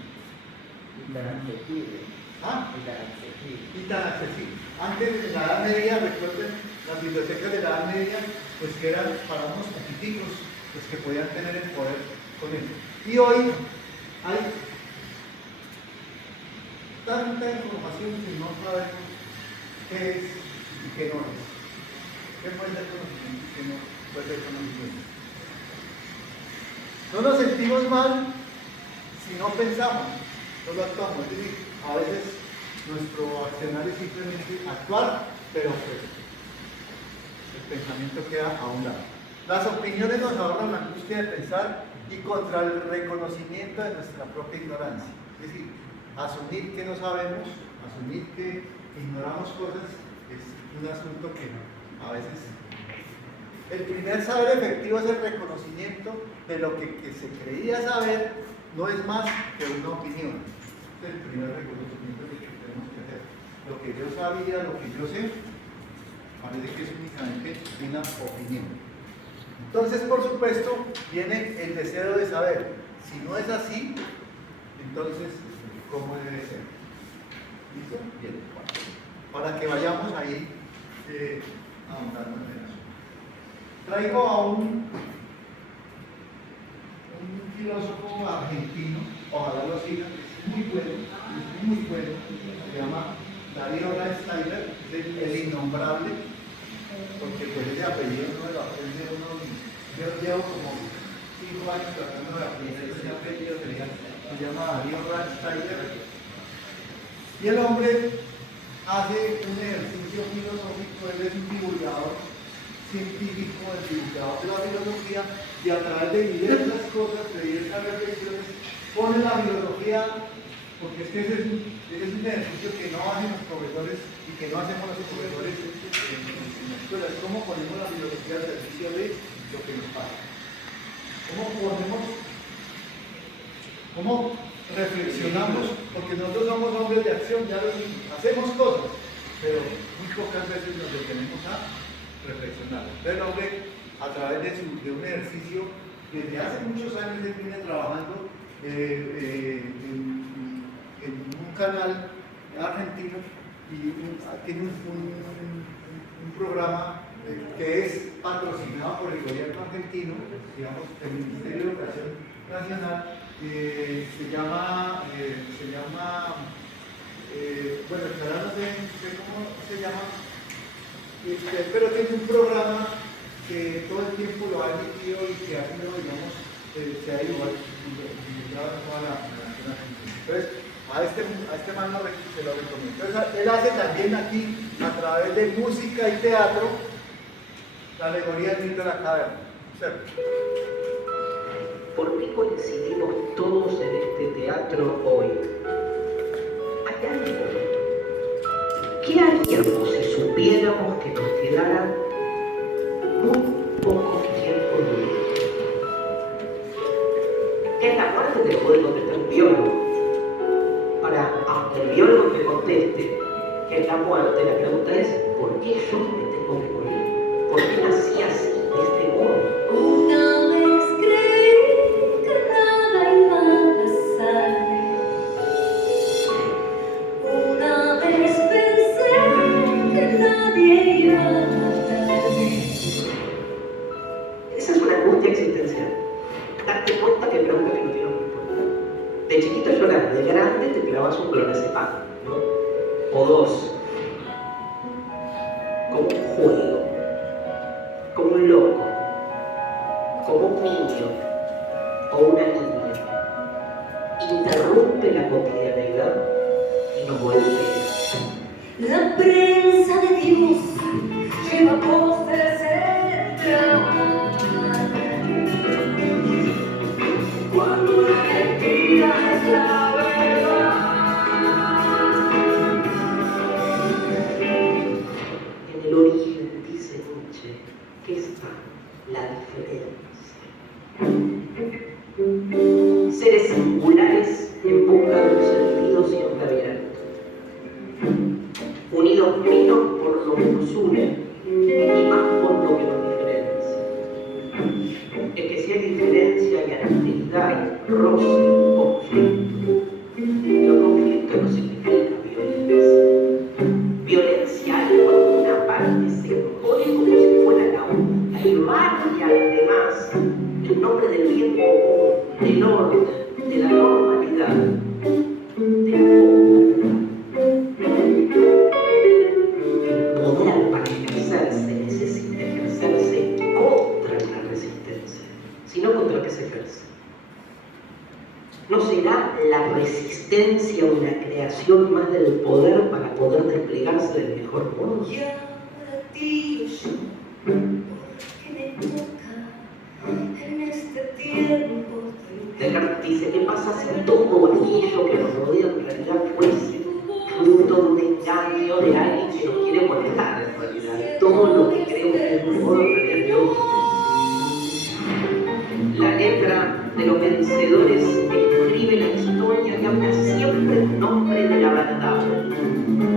Y tan accesible. ¿Ah? Y tan accesible. Y tan accesible. Antes, en la Edad Media, recuerden, las bibliotecas de la Edad Media, pues que eran para unos poquiticos, los que podían tener el poder con eso. Y hoy hay tanta información que no sabemos qué es y qué no es. ¿Qué puede ser conocimiento y qué no puede ser conocimiento? No nos sentimos mal si no pensamos, solo actuamos. Es decir, a veces nuestro accionar es simplemente actuar, pero pues el pensamiento queda a un lado. Las opiniones nos ahorran la angustia de pensar y contra el reconocimiento de nuestra propia ignorancia. Es decir, asumir que no sabemos, asumir que ignoramos cosas, es un asunto que a veces... El primer saber efectivo es el reconocimiento de lo que se creía saber, no es más que una opinión. Este es el primer reconocimiento que tenemos que hacer. Lo que yo sabía, lo que yo sé, parece que es únicamente una opinión. Entonces, por supuesto, viene el deseo de saber. Si no es así, entonces, ¿cómo debe ser? ¿Listo? Bien. Para que vayamos ahí ahondando en eso. Traigo a un filósofo argentino, ojalá lo sigan, es muy bueno, se llama Darío Reinsteiner, es el innombrable, porque pues ese apellido no me lo aprende uno. Yo llevo como 5 años tratando de aprender ese apellido, se llama Darío Reinsteiner, y el hombre hace un ejercicio filosófico, él es un divulgador científico, el divulgador de la filosofía, y a través de diversas cosas, de diversas reflexiones, pone la filosofía, porque es que ese es un ejercicio que no hacen los profesores y que no hacemos los profesores en la escuela. Es cómo ponemos la filosofía al servicio de lo que nos pasa. ¿Cómo reflexionamos? Porque nosotros somos hombres de acción, ya lo dijimos, hacemos cosas, pero muy pocas veces nos detenemos a reflexionar. Entonces el hombre, a través de un ejercicio, desde hace muchos años él viene trabajando en un canal argentino y tiene un programa que es patrocinado por el gobierno argentino, digamos, el Ministerio de Educación Nacional, se llama bueno, el canal no sé cómo se llama, pero tiene un programa que todo el tiempo lo ha emitido y que ha sido, digamos, se ha ido divulgado en toda la nación argentina. Entonces, a este man se lo recomiendo. Entonces, él hace también aquí, a través de música y teatro, la alegoría del mito de la caverna. ¿Cierto? ¿Por qué coincidimos todos en este teatro hoy? ¿Hay algo? ¿Qué haríamos si supiéramos que nos quedara muy poco tiempo libre? Es la parte del juego del biólogo. Ahora, aunque el biólogo te conteste que es la muerte, la pregunta es ¿por qué yo me tengo que morir? ¿Por qué nací así, de este modo? Una vez creí que nada iba a pasar. Una un niño o una niña interrumpe la cotidianeidad y nos golpea. La prensa de Dios lleva pósteres central. Cuando la mentira es la verdad. En el origen, dice Nietzsche, que está la diferencia. Seres singulares en busca de un sentido siempre abierto. Unidos menos por lo que nos une y más por lo que nos diferencia. Es que si hay diferencia hay actividad, roce, conflicto. Pero conflicto no significa violencia. Violencia hay cuando una parte se impone como si fuera la invade a las demás en nombre del bien común, del orden, de la normalidad, de la comodidad. Poder para ejercerse necesita ejercerse contra la resistencia, sino contra que se ejerce. ¿No será la resistencia una creación más del poder para poder desplegarse del mejor modo? Y ahora tiro yo, porque me toca en este tiempo. Descartes dice, ¿qué pasa si todo aquello que nos rodea en realidad fuese fruto de un engaño de alguien que nos quiere molestar en realidad? Todo lo que creemos que es un modo en realidad es de otro. La letra de los vencedores escribe la historia y habla siempre en nombre de la verdad.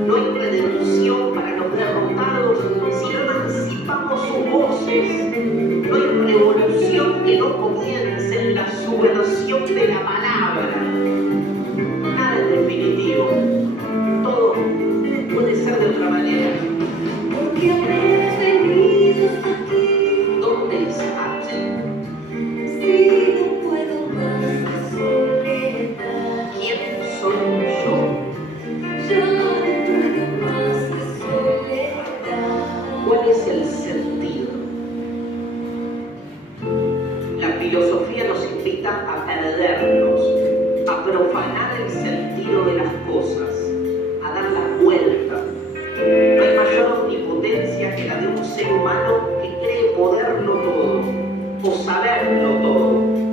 No hay redención para los derrotados si no emancipamos sus voces. No hay revolución que no comience en la subversión de la palabra. Nada es definitivo. Todo puede ser de otra manera. Porque habrás venido aquí. ¿Dónde estás? Si no puedo más de soledad. ¿Quién soy yo? Ya no puedo más de soledad. ¿Cuál es el sentido? La filosofía nos invita a perdernos, a profanar el sentido de las cosas, a dar la vuelta. No hay mayor omnipotencia que la de un ser humano que cree poderlo todo, o saberlo todo,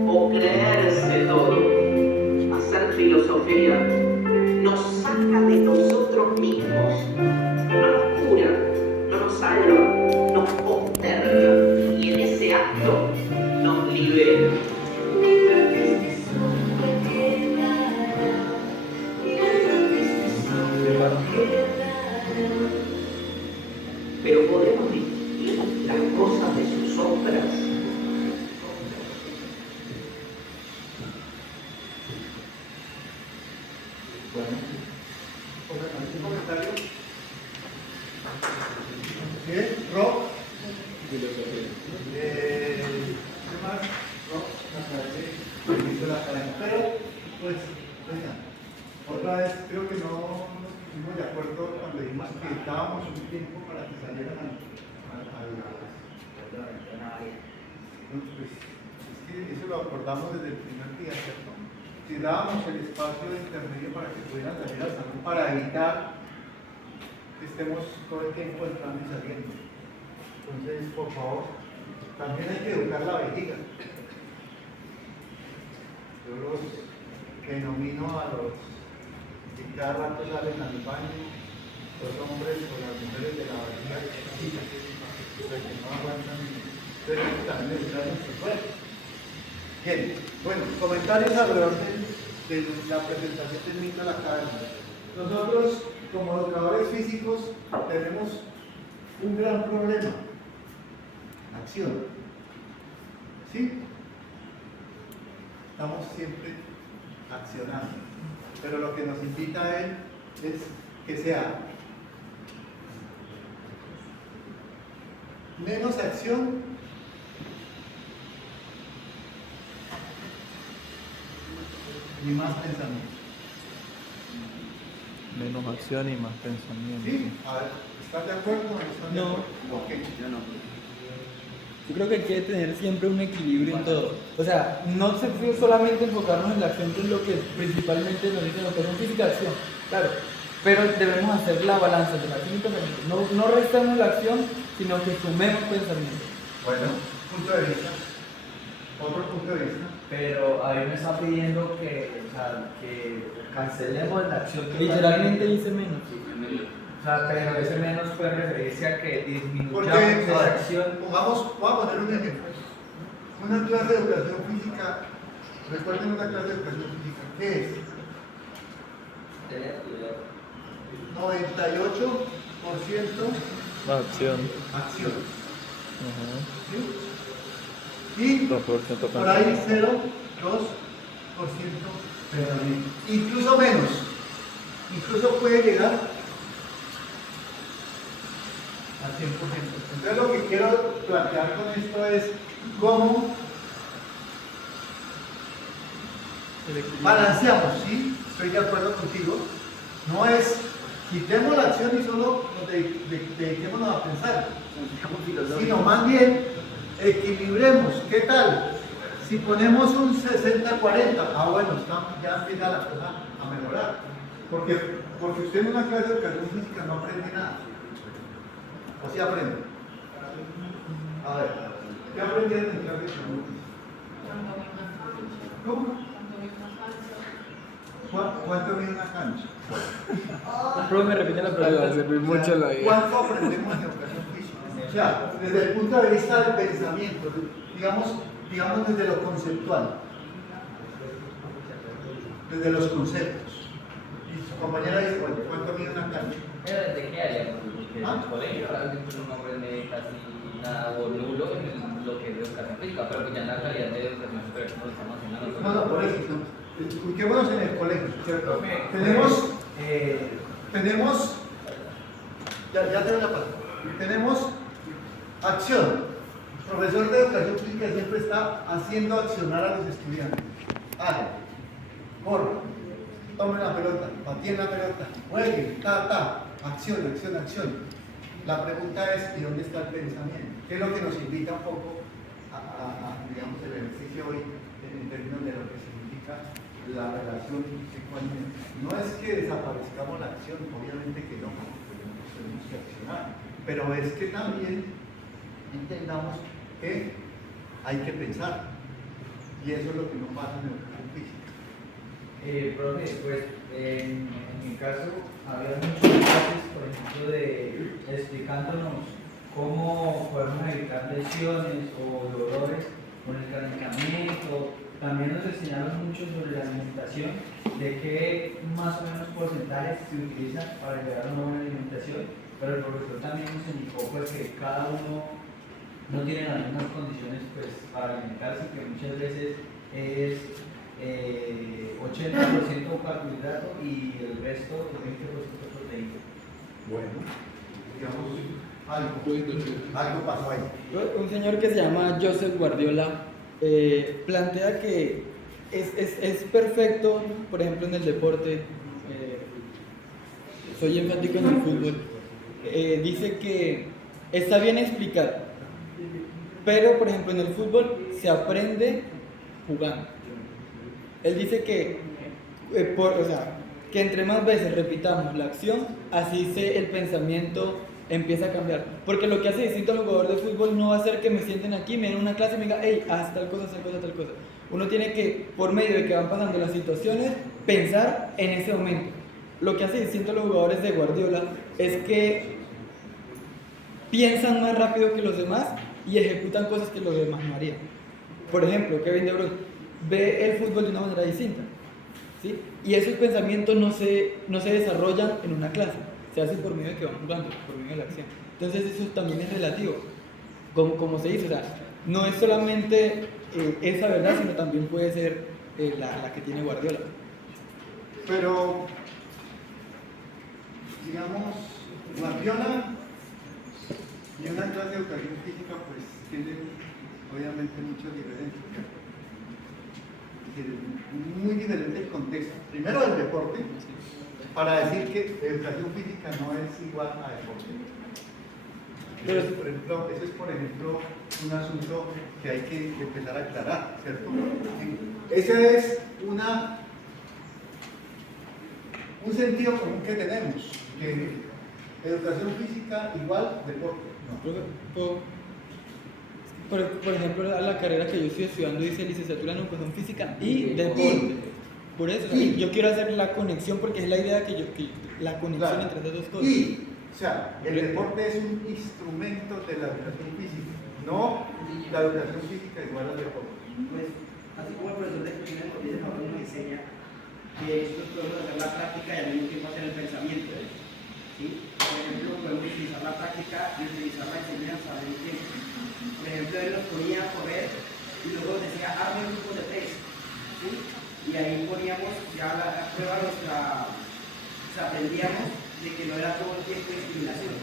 o creerse todo. Hacer filosofía nos saca de nosotros mismos, no nos cura, no nos salva, nos posterga y en ese acto nos libera. Mira que este sombra quedará. Mira que este sombra quedará. Pero podemos distinguir las cosas de sus sombras. Bueno, ¿algún comentario? ¿Bien? ¿Rock? ¿Qué más? ¿Rock? Pero, pues, venga, otra vez creo que no nos pusimos de acuerdo cuando dijimos que dábamos un tiempo para que salieran pues, es que eso lo acordamos desde el primer día, ¿cierto? Si dábamos el espacio de intermedio para que pudieran salir al salón para evitar que estemos todo el tiempo entrando y saliendo. Entonces, por favor, también hay que educar la vejiga. Yo los denomino a los que cada rato salen al baño, los hombres o las mujeres de la vejiga chiquita, que no aguantan, pero también educar nuestro cuerpo. Bien, bueno, comentarios alrededor de la presentación del mito a la academia. Nosotros, como educadores físicos, tenemos un gran problema: acción. ¿Sí? Estamos siempre accionando, pero lo que nos invita a él es que sea menos acción y más pensamiento. Menos acción y más pensamiento. ¿Sí? A ver, ¿están de acuerdo o no están de acuerdo? Ok. Yo no. Yo creo que hay que tener siempre un equilibrio en todo. O sea, no se puede solamente enfocarnos en la acción, que es lo que principalmente nos dice la educación física, acción, claro. Pero debemos hacer la balanza de la acción y pensamiento. No restemos la acción, sino que sumemos pensamiento. Bueno, punto de vista. Otro punto de vista. Pero a mí me está pidiendo que, o sea, que cancelemos la acción. Literalmente dice menos. O sea, pero ese menos puede referirse a que disminuyamos Porque, esa acción. voy a poner un ejemplo. Una clase de educación física, recuerden una clase de educación física, ¿qué es? 98% Acción. acción. ¿Sí? Y por ahí 0,2% pensamiento. Incluso menos. Incluso puede llegar al 100%. Entonces lo que quiero plantear con esto es cómo balanceamos, ¿sí? Estoy de acuerdo contigo. No es quitemos la acción y solo nos dediquémonos a pensar, sino más bien equilibremos. ¿Qué tal? Si ponemos un 60-40, bueno, ya empieza la cosa a mejorar. Porque usted en una clase de educación física no aprende nada. ¿O sí aprende? A ver, ¿qué aprendieron en clase de educación física? ¿Cómo? ¿Cuánto mide una cancha? El profe me repite la pregunta. ¿Cuánto aprendemos en educación física? O sea, desde el punto de vista del pensamiento, digamos desde lo conceptual, desde los conceptos. Y su compañera dice, bueno, ¿cuánto mide una cancha? ¿Pero de qué área? Porque en el colegio realmente uno no aprende casi nada o nulo en lo que es educación física, pero que ya en la calidad de educación superior no lo estamos haciendo nosotros. No, por eso. Ubiquémonos en el colegio, ¿cierto? Tenemos, ya te doy la palabra. Tenemos acción. El profesor de educación física siempre está haciendo accionar a los estudiantes. Hagan, corran, tomen la pelota, patien la pelota, jueguen, acción, acción, acción. La pregunta es, ¿y dónde está el pensamiento? ¿Qué es lo que nos invita un poco a digamos, el ejercicio hoy en términos de lo que significa la relación ecuánime? No es que desaparezcamos la acción, obviamente que no, tenemos que accionar, pero es que también entendamos que hay que pensar, y eso es lo que no pasa en educación física. Profe, pues en mi caso había muchos clases, por ejemplo, explicándonos cómo podemos evitar lesiones o dolores con el calentamiento. También nos enseñaron mucho sobre la alimentación, de qué más o menos porcentajes se utilizan para llegar a una buena alimentación, pero el profesor también nos indicó pues, que cada uno no tiene las mismas condiciones pues, para alimentarse, que muchas veces es 80% carbohidrato y el resto, el 20% proteína. Bueno, digamos, algo pasó ahí. Un señor que se llama Joseph Guardiola plantea que es perfecto, por ejemplo, en el deporte, soy enfático en el fútbol, dice que está bien explicar, pero por ejemplo en el fútbol se aprende jugando. Él dice que, que entre más veces repitamos la acción, así el pensamiento empieza a cambiar. Porque lo que hace distinto al jugador de fútbol no va a ser que me sienten aquí, me den una clase y me digan, hey, haz tal cosa, tal cosa, tal cosa. Uno tiene que, por medio de que van pasando las situaciones, pensar en ese momento. Lo que hace distinto a los jugadores de Guardiola es que piensan más rápido que los demás y ejecutan cosas que los demás no harían. Por ejemplo, Kevin De Bruyne ve el fútbol de una manera distinta, ¿sí? Y esos pensamientos no se desarrollan en una clase, se hacen por medio de que van jugando, por medio de la acción. Entonces eso también es relativo, como se dice, o sea, no es solamente esa verdad, sino también puede ser la que tiene Guardiola. Pero, digamos, Guardiola y una clase de educación física pues tienen obviamente muchas diferencias. Muy diferente el contexto. Primero del deporte, para decir que educación física no es igual a deporte. Eso es, por ejemplo, un asunto que hay que empezar a aclarar, ¿cierto? Ese es un sentido común que tenemos, que educación física igual deporte. Por ejemplo, la carrera que yo estoy estudiando dice licenciatura en educación física y deporte. Por eso, yo quiero hacer la conexión porque es la idea la conexión entre esas dos cosas. O sea, el deporte es un instrumento de la educación física, no la educación física igual al deporte. Pues, así como el profesor de economía nos dice, ahora nos enseña que nosotros podemos hacer la práctica y al mismo tiempo hacer el pensamiento. ¿Sí? Por ejemplo, podemos utilizar la práctica y utilizar la enseñanza al mismo tiempo. Por ejemplo, él nos ponía a correr y luego nos decía, arme grupos de 3. ¿Sí? Y ahí poníamos ya la prueba nuestra, o sea, aprendíamos de que no era todo el tiempo discriminación,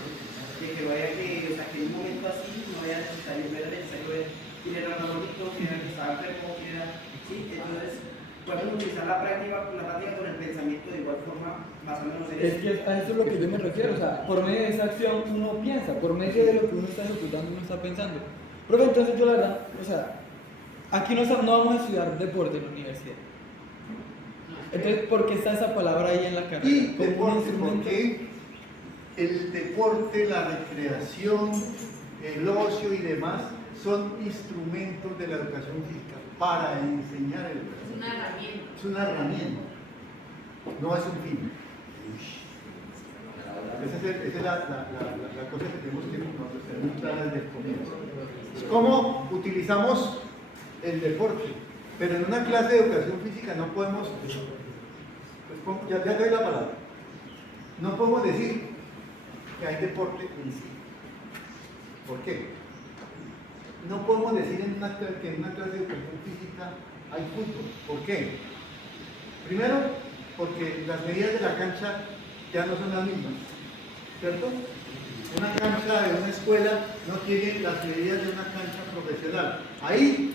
de que no había que, o sea, que en un momento así no era necesario ver quién era el gordito, quién era el que estaba enfermo, quién era, ¿sí? Entonces, podemos utilizar la práctica con el pensamiento de igual forma, más o menos en Es que a eso es lo que yo me refiero, o sea, por medio de esa acción uno piensa, por medio de lo que uno está ejecutando uno está pensando. Profe, entonces yo la verdad, o sea, aquí no vamos a estudiar deporte en la universidad. Entonces, ¿por qué está esa palabra ahí en la carrera? Y Como un deporte, instrumento. porque el deporte, la recreación, el ocio y demás son instrumentos de la educación física para enseñar educación. Es una herramienta. Es una herramienta, no es un fin. Esa es la cosa que tenemos que nosotros tener muy clara desde el comienzo. Es cómo utilizamos el deporte, pero en una clase de educación física no podemos, ya te doy la palabra, no podemos decir que hay deporte en sí. ¿Por qué? No podemos decir que en una clase de educación física hay fútbol. ¿Por qué? Primero, porque las medidas de la cancha ya no son las mismas, ¿cierto? Una cancha de una escuela no tiene las medidas de una cancha profesional. Ahí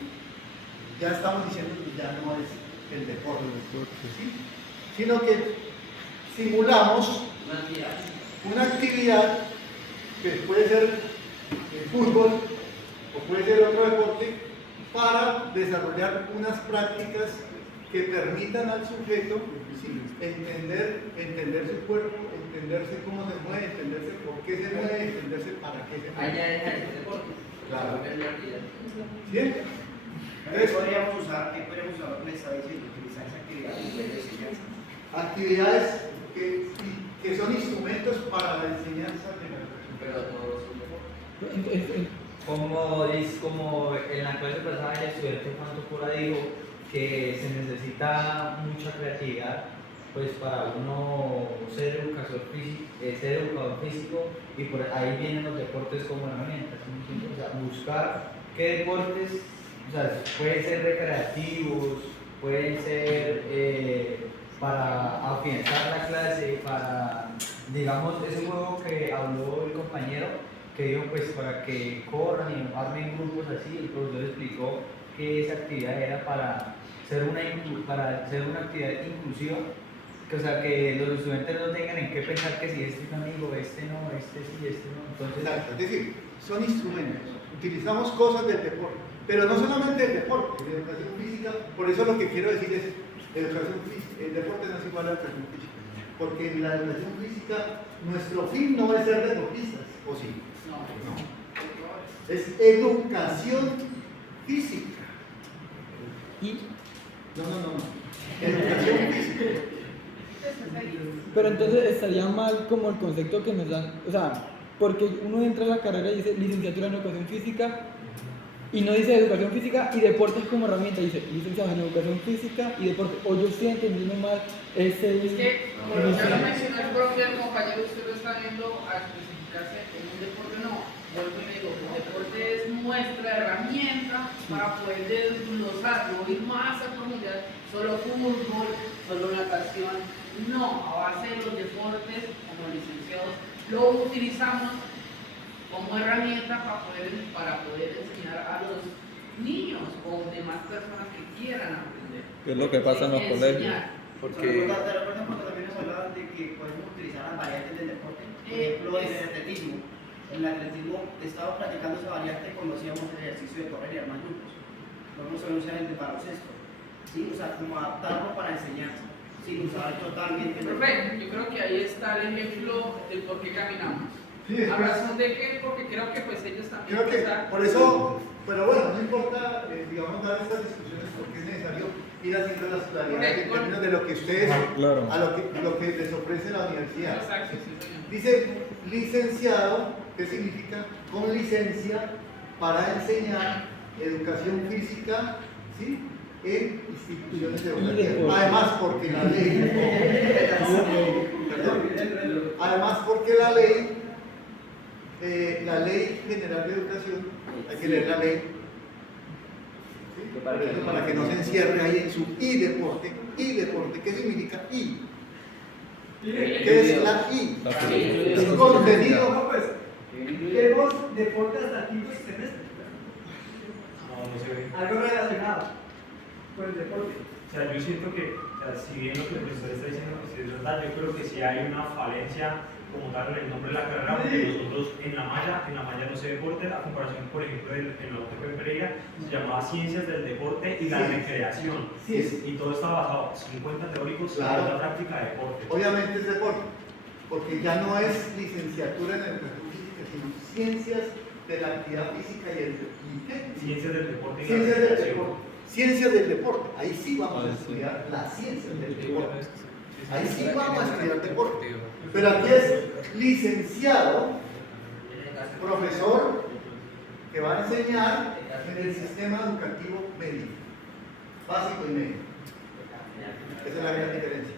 ya estamos diciendo que ya no es el deporte, ¿sí? Sino que simulamos una actividad que puede ser el fútbol o puede ser otro deporte para desarrollar unas prácticas que permitan al sujeto entender su cuerpo, entenderse cómo se mueve, entenderse por qué se mueve, entenderse para qué se mueve. Allá deja el deporte. Claro. ¿Bien? Entonces, ¿qué podríamos usar lo que me está diciendo? Utilizar esa actividad de enseñanza. Actividades que son instrumentos para la enseñanza de la educación. Pero todos son deportes. Como en la clase pasada el estudiante Juan Topora dijo que se necesita mucha creatividad pues para uno ser educador físico y por ahí vienen los deportes como herramientas, ¿sí? O sea, buscar qué deportes, o sea, pueden ser recreativos, pueden ser para afianzar la clase, para, digamos, ese juego que habló el compañero, que dijo pues para que corran y armen grupos así, el profesor explicó que esa actividad era para ser una actividad inclusiva, que, o sea, que los estudiantes no tengan en qué pensar que si este es un amigo, este no, este sí, este no. Entonces, exacto, es decir, son instrumentos, utilizamos cosas del deporte, pero no solamente del deporte, de educación física, por eso lo que quiero decir es, educación física, el deporte no es igual a la educación física, porque en la educación física nuestro fin no es ser deportistas, ¿o sí? No. Es educación física. Y No. Educación física. pero entonces estaría mal como el concepto que nos dan, o sea, porque uno entra a la carrera y dice licenciatura en educación física y no dice educación física y deportes como herramienta, dice licenciado en educación física y deporte, o yo estoy entendiendo mal ese... Es que, como ya lo mencionó el propio compañero, usted lo está viendo a especificarse en un deporte, no. Vuelvo y le digo, el deporte es nuestra herramienta para poder desglosar, no ir más a profundidad, solo fútbol, solo natación, no, a base de los deportes, como licenciados, lo utilizamos como herramienta para poder enseñar a los niños o demás personas que quieran aprender. ¿Qué es lo que pasa en los colegios? ¿Te recuerdas cuando también nos hablaban de que podemos utilizar las variantes del deporte? Por ejemplo, en el atletismo. en el atletismo he estado practicando esa variante cuando hacíamos el ejercicio de correr y armar grupos. Vamos a usar el de baloncesto, ¿sí? O sea, como adaptarlo para enseñanza, sin usar totalmente. Profe, yo creo que ahí está el ejemplo de por qué caminamos. Sí, es ¿A que- razón de qué? Porque creo que pues ellos también Creo que están- por eso, pero bueno, no importa, digamos, dar estas discusiones porque es necesario ir haciendo las claridades en términos de lo que ustedes, Claro. a lo que les ofrece la universidad. Exacto, sí, señor. Dice licenciado, ¿qué significa? Con licencia para enseñar educación física, ¿sí? En instituciones educativas. Además, porque la ley, perdón, además porque la ley general de educación, hay que leer la ley, ¿sí? Por eso, para que no se encierre ahí en su y deporte, ¿qué significa I? ¿Qué es la I? Es contenido. Vemos deporte hasta el quinto semestre. No se ve. Algo relacionado con el deporte. O sea, yo siento que, o sea, si bien lo que el profesor está diciendo que es verdad, yo creo que sí hay una falencia como tal en el nombre de la carrera, porque nosotros en la malla no se deporte, la comparación, por ejemplo, en la UTP de Pereira se llamaba Ciencias del Deporte y la Recreación, Sí. y todo está basado 50 teóricos y Claro. la práctica de deporte. Obviamente es deporte, porque ya no es licenciatura en educación física, sino ciencias de la actividad física y el ¿qué? Ciencias del deporte y la Ciencias del recreación. deporte. Ciencias del deporte. Ahí sí vamos a estudiar las ciencias del deporte. Ahí sí vamos a estudiar deporte. Pero aquí es licenciado, profesor, que va a enseñar en el sistema educativo medio, básico y medio. Esa es la gran diferencia.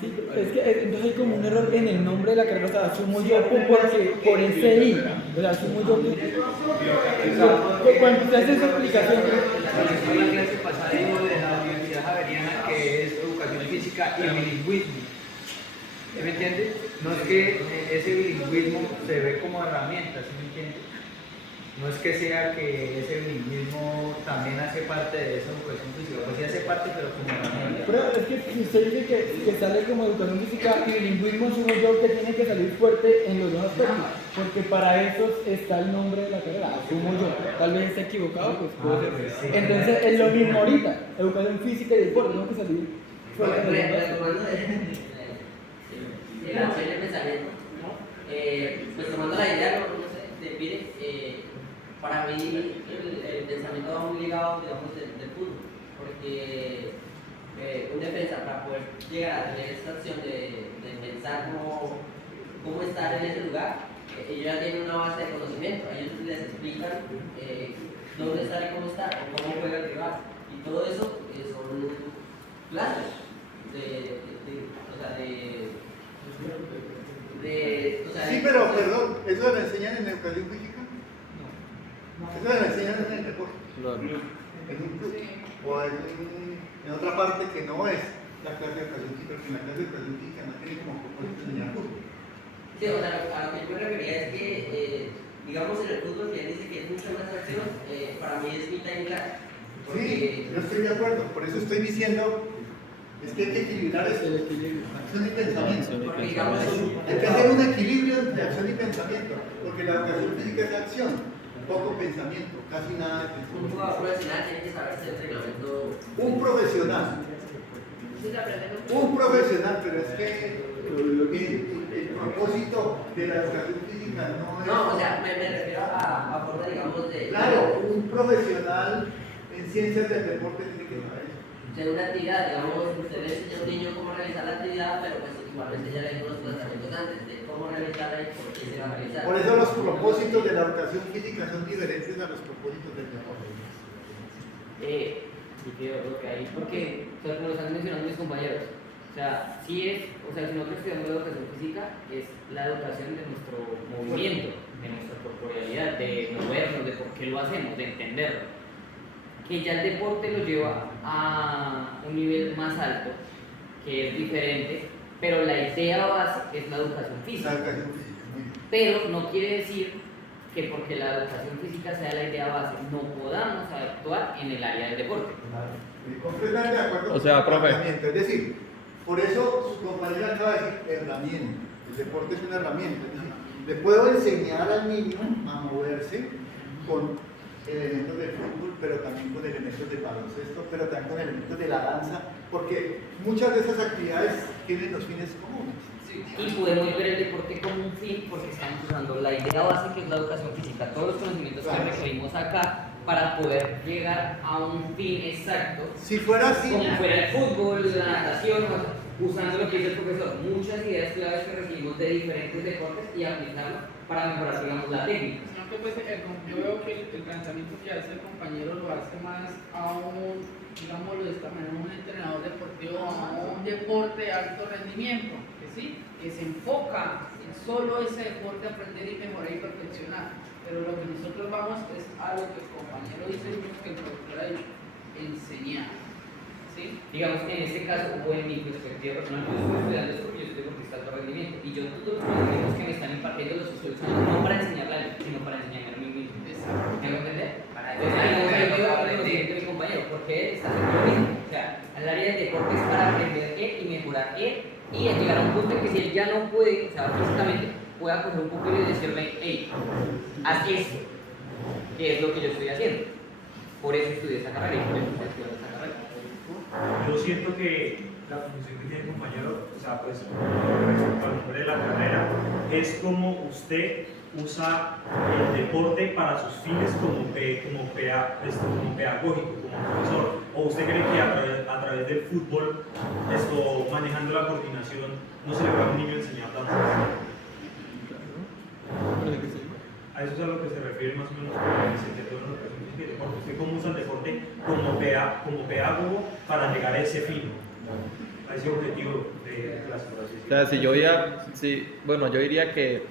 Sí, es que entonces hay como un error en el nombre de la carrera, o sea, asumo yo porque por ese I, o sea, asumo yo que cuando usted hace esa explicación, En la clase pasada digo de la Universidad Javeriana que es educación física y bilingüismo. ¿Sí me entiende? No es que ese bilingüismo se ve como herramienta, ¿sí me entiende? No es que sea que ese bilingüismo también hace parte de esa educación física, pues sí hace parte, pero como herramienta. pero es que si usted dice que sale como educación física y bilingüismo, asumo yo que tiene que salir fuerte en los dos aspectos, porque para eso está el nombre de la carrera, asumo yo, tal vez esté equivocado, pues puede ser. Entonces es lo mismo ahorita, educación física y deporte, tengo que salir fuerte en los dos aspectos. El acción y el pensamiento, pues tomando la idea, no sé, de Pire, para mí el pensamiento va muy ligado, digamos, del fútbol, porque un defensa para poder llegar a tener esta acción de pensar cómo estar en ese lugar, ellos ya tienen una base de conocimiento, a ellos les explican dónde estar y cómo estar, o cómo juega el rival, y todo eso son clases Sí, pero perdón, ¿eso lo enseñan en educación física? Eso lo enseñan en el deporte. En un club. O en otra parte que no es la clase de educación física, porque en la clase de educación física no tiene como propósito enseñar fútbol. Sí, o sea, a lo que yo me refería es que, digamos, en el fútbol, que él dice que es mucha más acción, para mí es mitad y mitad. Sí, yo estoy de acuerdo, por eso estoy diciendo, es que hay que equilibrar eso, acción y pensamiento. Porque, digamos, Hay que hacer un equilibrio entre acción y pensamiento, porque la educación física es acción, poco pensamiento, casi nada de un pensamiento. jugador profesional tiene que saberse el reglamento. Un profesional, pero es que el propósito de la educación física no es... No, o sea, me refiero a forma, digamos, de... Claro, un profesional en ciencias del deporte tiene que saber eso. De una actividad, digamos, usted le enseña a un niño cómo realizar la actividad, pero pues igualmente ya le dio unos tratamientos antes de cómo realizarla y por qué se va a realizar. Por eso los propósitos de la educación física son diferentes a los propósitos del deporte. Y creo que ahí, porque, o sea, como lo están mencionando mis compañeros, o sea, si nosotros estudiamos educación física, es la educación de nuestro movimiento, de nuestra corporealidad, de movernos, de por qué lo hacemos, de entenderlo. Que ya el deporte lo lleva a un nivel más alto, que es diferente, pero la idea base es la educación física. La educación física, muy bien. Pero no quiere decir que porque la educación física sea la idea base, no podamos actuar en el área del deporte. Completamente de acuerdo O sea, con el profe. planteamiento. Es decir, por eso su compañera acaba de decir herramienta. El deporte es una herramienta. Es decir, Le puedo enseñar al niño a moverse con elementos de fútbol, pero también con elementos de baloncesto, pero también con elementos de la danza, porque muchas de esas actividades tienen los fines comunes. Y podemos ver el deporte como un fin porque estamos usando la idea base que es la educación física, todos los conocimientos que recibimos acá para poder llegar a un fin exacto. Si fuera así, como fuera el fútbol, la natación, usando lo que dice el profesor, muchas ideas claves que recibimos de diferentes deportes y aplicarlo para mejorar, digamos, la técnica. Sino que pues, yo veo que el planteamiento que hace el compañero lo hace más a un, digámoslo de esta manera, un entrenador deportivo, a un deporte de alto rendimiento, que sí, que se enfoca en solo ese deporte, aprender y mejorar y perfeccionar. Pero lo que nosotros vamos es a lo que el compañero dice, que el profesor ha dicho, enseñar. ¿Sí? Digamos que en este caso, o en mi perspectiva personal, yo estoy estudiando esto porque yo estoy deportista de alto rendimiento y yo todos los conocimientos que me están impartiendo los estoy usando no para enseñarle a él, sino para enseñarme a mí mismo. ¿Me hago entender? Entonces ahí no me ayuda con el conocimiento de mi compañero, porque él está haciendo lo mismo. O sea, el área del deporte es para aprender él y mejorar él y llegar a un punto en que si él ya no puede, o sea, físicamente, pueda coger un pupilo y decirle, hey, haz esto, que es lo que yo estoy haciendo. Por eso estudié esa carrera y por eso estoy estudiando esa carrera. Yo siento que la función que tiene el compañero, o sea, pues, respecto al nombre de la carrera, es como usted usa el deporte para sus fines como pedagógico, como profesor. O usted cree que a través del fútbol, manejando la coordinación, no se le va a un niño enseñar danza. A eso es a lo que se refiere más o menos con el sector de educación física y deporte. Usted cómo usa el deporte como pedagogo para llegar a ese fin, a ese objetivo de las cosas. O sea, si yo yo diría que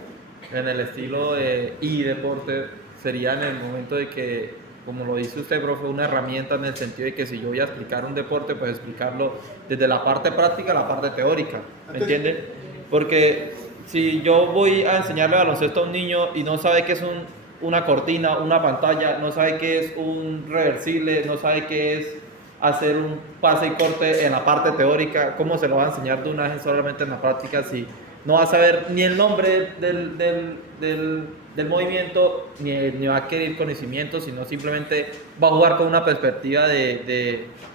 en el estilo de deporte sería en el momento de que, como lo dice usted, profe, una herramienta en el sentido de que si yo voy a explicar un deporte, pues explicarlo desde la parte práctica a la parte teórica, ¿me entiende? Porque si yo voy a enseñarle baloncesto a un niño y no sabe qué es una cortina, una pantalla, no sabe qué es un reversible, no sabe qué es hacer un pase y corte en la parte teórica, ¿cómo se lo va a enseñar de una vez solamente en la práctica si no va a saber ni el nombre del movimiento, ni va a adquirir conocimiento, sino simplemente va a jugar con una perspectiva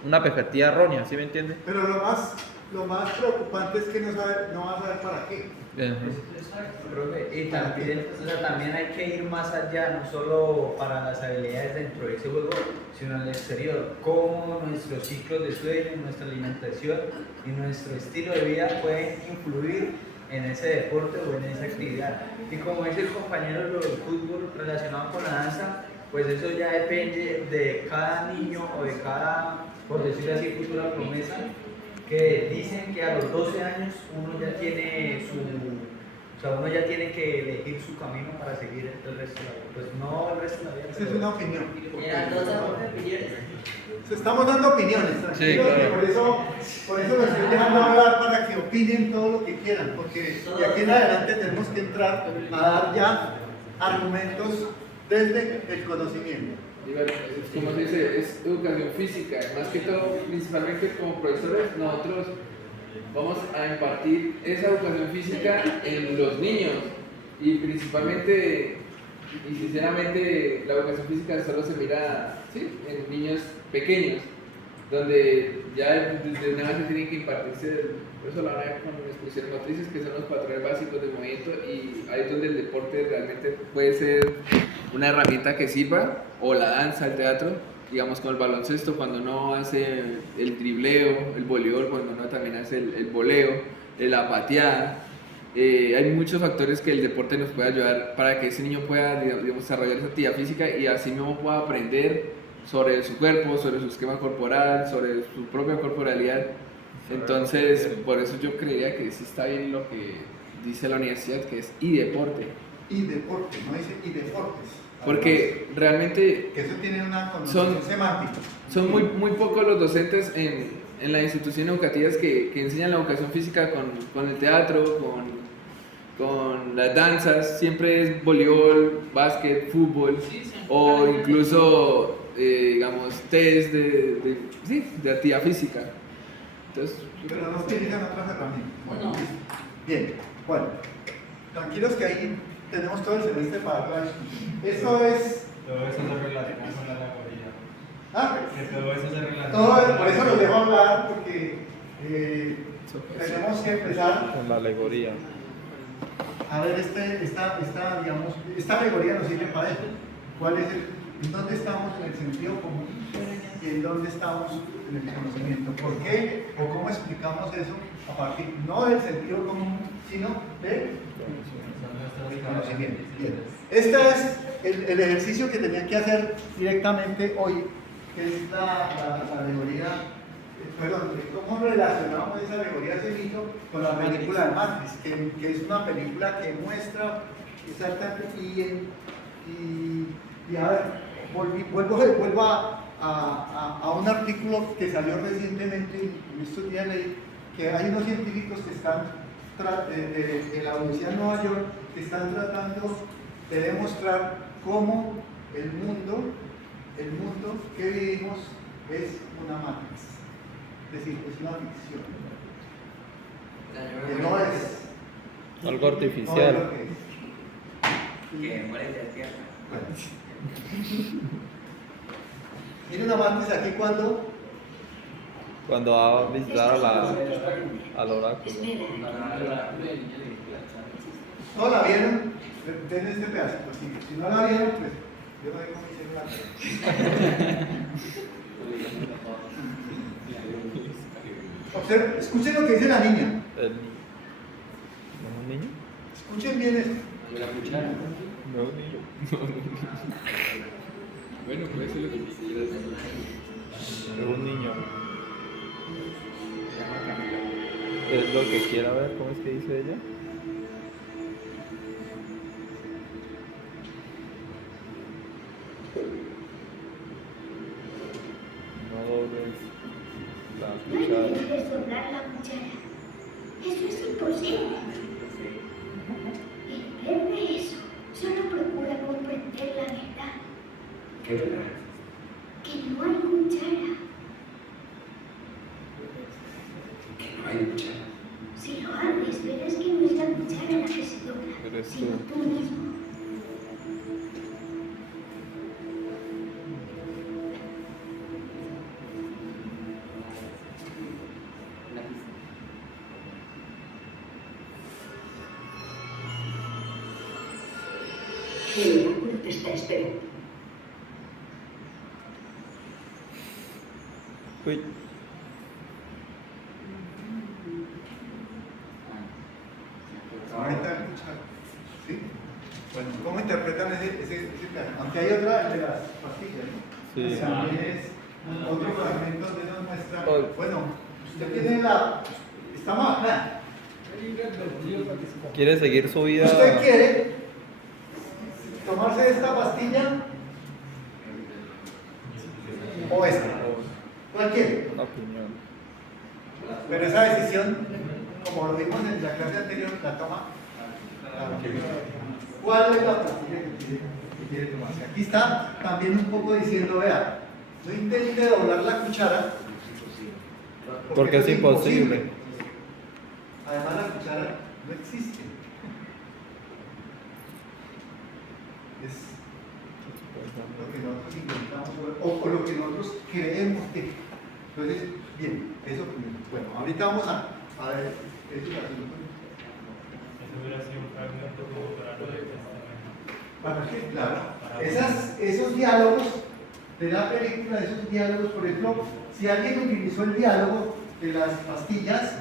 una perspectiva errónea, ¿sí me entiende? Pero lo más preocupante es que no va a saber para qué. Profe, y también hay que ir más allá, no solo para las habilidades dentro de ese juego, sino en el exterior. Cómo nuestros ciclos de sueño, nuestra alimentación y nuestro estilo de vida pueden influir en ese deporte o en esa actividad. Y como dice el compañero, lo del fútbol relacionado con la danza, pues eso ya depende de cada niño o de cada, por decirlo así, futura promesa, que dicen que a los 12 años uno ya tiene uno ya tiene que elegir su camino para seguir el resto de la vida. Pues no el resto de la vida. Esa es una opinión. opiniones. Estamos dando opiniones. Sí, claro. Por eso los estoy dejando hablar para que opinen todo lo que quieran, porque de aquí en adelante tenemos que entrar a dar ya argumentos desde el conocimiento. Como se dice, es educación física, más que todo, principalmente como profesores, nosotros vamos a impartir esa educación física en los niños y principalmente y sinceramente la educación física solo se mira en niños pequeños, donde ya desde una base tienen que impartirse, por eso la van a ver con expresiones motrices que son los patrones básicos del movimiento, y ahí es donde el deporte realmente puede ser una herramienta que sirva, o la danza, el teatro, digamos como el baloncesto cuando uno hace el dribleo, el voleibol cuando uno también hace el voleo, la pateada. Hay muchos factores que el deporte nos puede ayudar para que ese niño pueda, digamos, desarrollar esa actividad física y así mismo pueda aprender sobre su cuerpo, sobre su esquema corporal, sobre su propia corporalidad. Entonces, por eso yo creería que sí está bien lo que dice la universidad, que es deporte. Deporte, no dice deportes. Porque realmente que eso tiene una connotación semántica. Son muy pocos los docentes en las instituciones educativas que enseñan la educación física con el teatro, con las danzas. Siempre es voleibol, básquet, fútbol, o incluso digamos test de actividad física. Entonces, pero no utilizan otras herramientas. Bueno, bien, bueno, tranquilos que ahí tenemos todo el semestre para hablar. Esto es... Todo eso se relaciona con la alegoría. ¿Ah? Que todo eso se relaciona Todo, por eso los dejo hablar, porque tenemos que empezar con la alegoría. a ver digamos, esta alegoría nos sirve para esto. ¿Cuál es en dónde estamos en el sentido común y en dónde estamos en el conocimiento? ¿Por qué o cómo explicamos eso a partir no del sentido común, sino del conocimiento? Bien. Este es el ejercicio que tenía que hacer directamente hoy, que es la alegoría. Perdón, ¿cómo relacionamos esa alegoría, ese mito, con la película de Matrix? Que es una película que muestra exactamente y a ver, vuelvo a un artículo que salió recientemente, en estos días leí, que hay unos científicos que están de la Universidad de Nueva York, que están tratando de demostrar cómo el mundo que vivimos es una Matrix. Es decir, es una ficción. Que no es algo artificial. No es lo que es. Que muere de tierra. Tiene una Matrix aquí cuando va a visitar al oráculo. ¿No la vieron? Ven este pedacito. Si no la vieron, pues yo no sé cómo hicieron la Observen, escuchen lo que dice la niña. ¿No es un niño? Escuchen bien esto. La cuchara. No es un niño. Bueno, puede ser lo que quisieras. Es un niño. Es lo que quiera ver, ¿cómo es que dice ella? No dobles la No hay cuchara. que desdoblar la cuchara. Eso es imposible. En vez de eso, solo procura comprender la verdad. ¿Qué verdad? Que no hay cuchara. Que no hay cuchara. Si lo abres, verás que no es la cuchara la que se dobla, Eres sino tú. tú mismo. El oráculo te está esperando. Uy. Ahorita escuchar. ¿Sí? Bueno, ¿cómo interpretan ese plan? Aunque hay otra de las pastillas, ¿no? Sí. También es otro fragmento donde nos muestra. Oh. Bueno, usted tiene estamos acá. ¿Quiere seguir su vida? ¿Usted quiere tomarse esta pastilla o esta? ¿Cuál quiere? Una opinión. Pero esa decisión, como lo vimos en la clase anterior, la toma. ¿Cuál es la pastilla que quiere tomarse? Aquí está también un poco diciendo, vea, no intente doblar la cuchara Porque es imposible. Además la cuchara no existe. Es lo que nosotros inventamos o lo que nosotros creemos que. Entonces, bien, eso primero. Bueno, ahorita vamos a ver esos asuntos. Eso hubiera sido un fragmento como para lo del testamento. ¿Para qué? Claro. Esos diálogos de la película, esos diálogos, por ejemplo, si alguien utilizó el diálogo de las pastillas,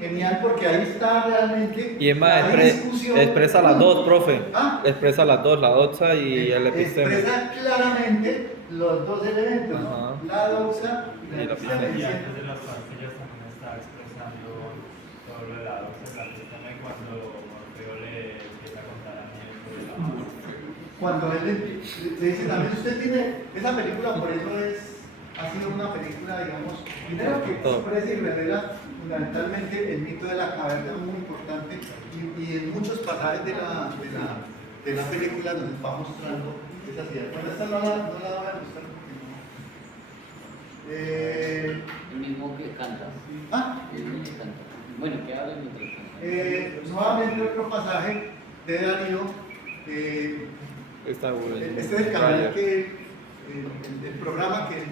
genial, porque ahí está realmente Y Emma la discusión. expresa las dos, profe. ¿Ah? Expresa las dos, la doxa y el episteme. Expresa claramente los dos elementos, ¿no? Ajá. La doxa y Y la la Y episteme. antes de las pastillas también estaba expresando todo lo de la doxa, también cuando Morfeo le empieza a contar a Neo sobre la mano. Cuando él le dice también, usted tiene esa película, por eso ha sido una película, digamos, primero que expresa y revela fundamentalmente el mito de la caverna, muy importante, y en muchos pasajes de la película nos va mostrando esa idea. Bueno, esta no la voy a mostrar porque no. El mismo que canta. Ah, El mismo que canta. Bueno, que habla mientras canta. Nuevamente otro pasaje de Darío. Está bueno. Este es el canal que, el programa que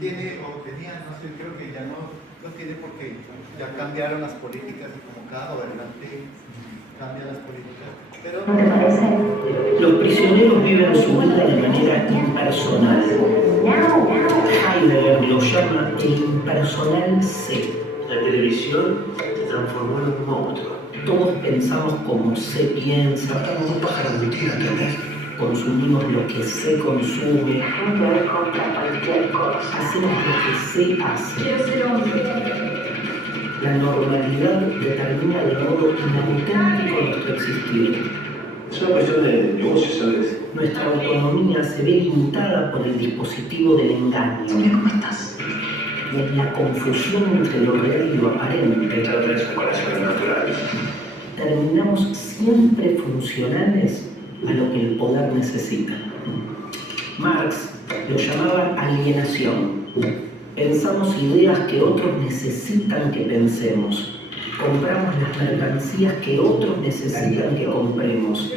tiene o tenía, no sé, creo que ya no lo tiene porque ya cambiaron las políticas y como cada gobernante cambia las políticas. Pero los prisioneros viven su vida de manera impersonal. Heidegger lo llama el impersonal C. La televisión se transformó en un monstruo. Todos pensamos como se piensa. Matamos un pájaro de tira que consumimos lo que se consume. Hacemos lo que se hace. La normalidad determina de modo inauténtico nuestro existir. Es una cuestión de negocio, ¿sabes? Nuestra autonomía se ve limitada por el dispositivo del engaño. ¿Cómo estás? Y en la confusión entre lo real y lo aparente, terminamos siempre funcionales a lo que el poder necesita. Marx lo llamaba alienación. Pensamos ideas que otros necesitan que pensemos. Compramos las mercancías que otros necesitan que compremos.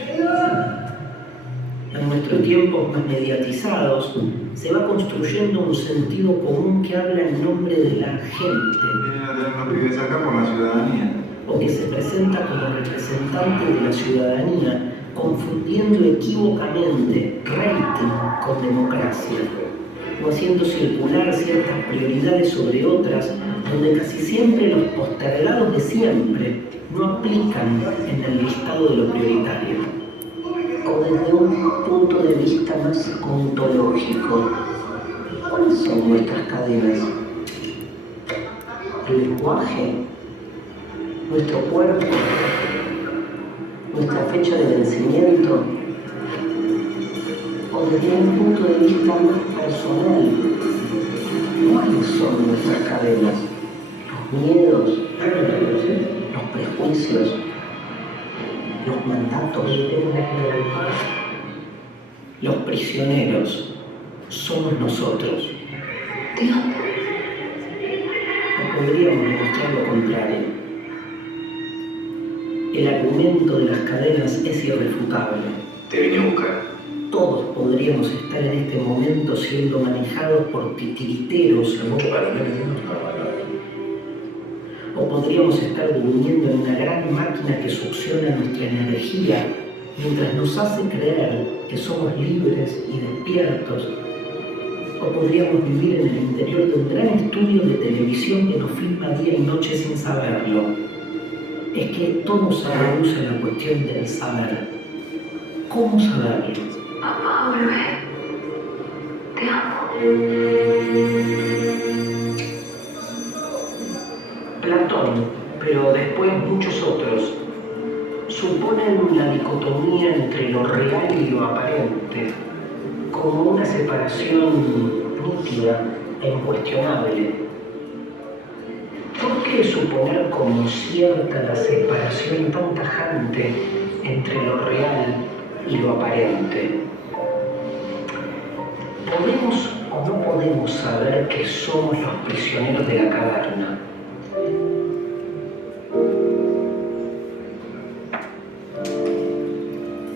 En nuestros tiempos más mediatizados, se va construyendo un sentido común que habla en nombre de la gente. O que se presenta como representante de la ciudadanía, confundiendo equívocamente rating con democracia, o haciendo circular ciertas prioridades sobre otras, donde casi siempre los postergados de siempre no aplican en el listado de lo prioritario. O desde un punto de vista más ontológico, ¿cuáles son nuestras cadenas? El lenguaje, nuestro cuerpo, nuestra fecha de vencimiento, o desde un punto de vista más personal, ¿cuáles son nuestras cadenas? Los miedos, los prejuicios, los mandatos. Los prisioneros somos nosotros. No podríamos demostrar lo contrario. El argumento de las cadenas es irrefutable. Te vine a buscar. Todos podríamos estar en este momento siendo manejados por titiriteros. O podríamos estar durmiendo en una gran máquina que succiona nuestra energía mientras nos hace creer que somos libres y despiertos. O podríamos vivir en el interior de un gran estudio de televisión que nos filma día y noche sin saberlo. Es que todo se reduce a la cuestión del saber. ¿Cómo saberlo? Papá, bebé, te amo. Platón, pero después muchos otros, suponen la dicotomía entre lo real y lo aparente como una separación nítida e incuestionable. ¿Por qué suponer como cierta la separación tan tajante entre lo real y lo aparente? ¿Podemos o no podemos saber que somos los prisioneros de la caverna?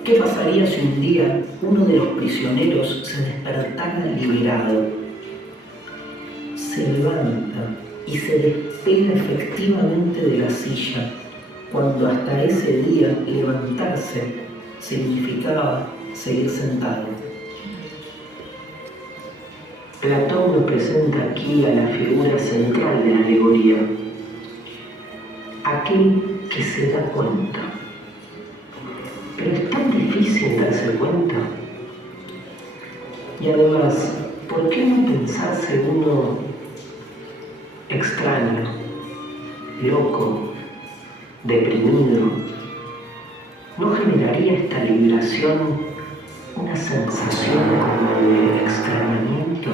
¿Qué pasaría si un día uno de los prisioneros se despertara liberado, se levanta y se despega efectivamente de la silla, cuando hasta ese día levantarse significaba seguir sentado? Platón nos presenta aquí a la figura central de la alegoría, aquel que se da cuenta. Pero es tan difícil darse cuenta. Y además, ¿por qué no pensarse uno extraño, loco, deprimido? ¿No generaría esta liberación una sensación como de extrañamiento?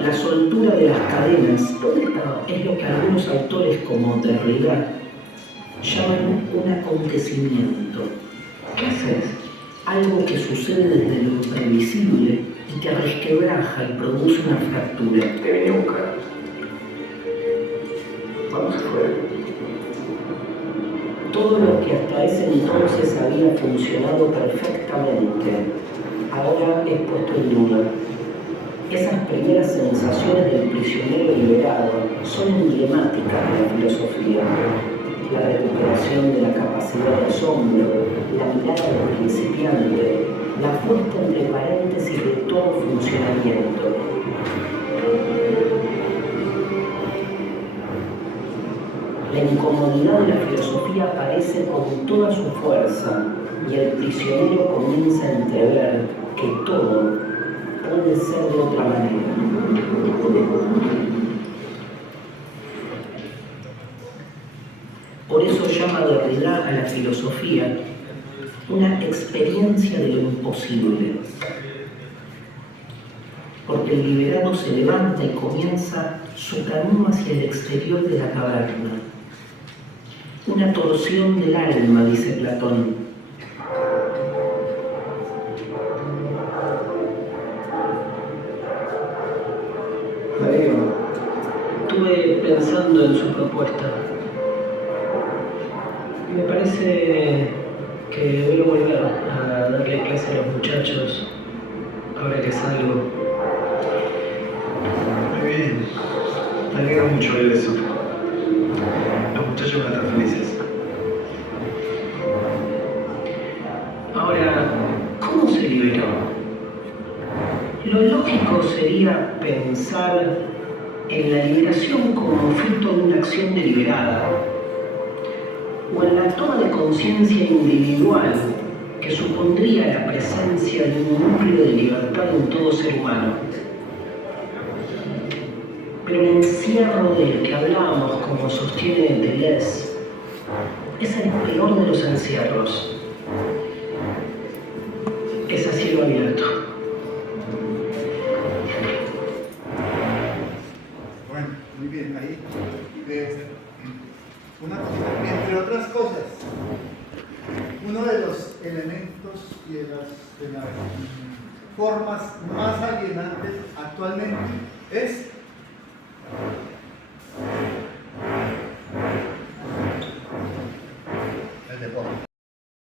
La soltura de las cadenas, ¿dónde está? Es lo que algunos autores como Derrida llaman un acontecimiento. ¿Qué haces? Algo que sucede desde lo imprevisible y te resquebraja y produce una fractura. Te vine a buscar. Vamos afuera. Todo lo que hasta ese entonces había funcionado perfectamente, ahora es puesto en duda. Esas primeras sensaciones del prisionero liberado son emblemáticas de la filosofía. La recuperación de la capacidad de asombro, la mirada del principiante, la puesta entre paréntesis de todo funcionamiento. La incomodidad de la filosofía aparece con toda su fuerza y el prisionero comienza a entrever que todo puede ser de otra manera. Por eso llama Derrida a la filosofía una experiencia de lo imposible. Porque el liberado se levanta y comienza su camino hacia el exterior de la caverna. Una torsión del alma, dice Platón. Estuve pensando en su propuesta. Me parece que debo volver a darle clase a los muchachos ahora que salgo. Muy bien. Me alegra mucho ver eso. Los muchachos van a estar felices. Ahora, ¿cómo se liberó? Lo lógico sería pensar en la liberación como fruto de una acción deliberada, o en la toma de conciencia individual que supondría la presencia de un núcleo de libertad en todo ser humano. Pero el encierro del que hablamos, como sostiene Deleuze, es el peor de los encierros. Es a cielo abierto. Bueno, muy bien, ahí veo una cosita. Entre otras cosas, uno de los elementos y de las formas más alienantes actualmente es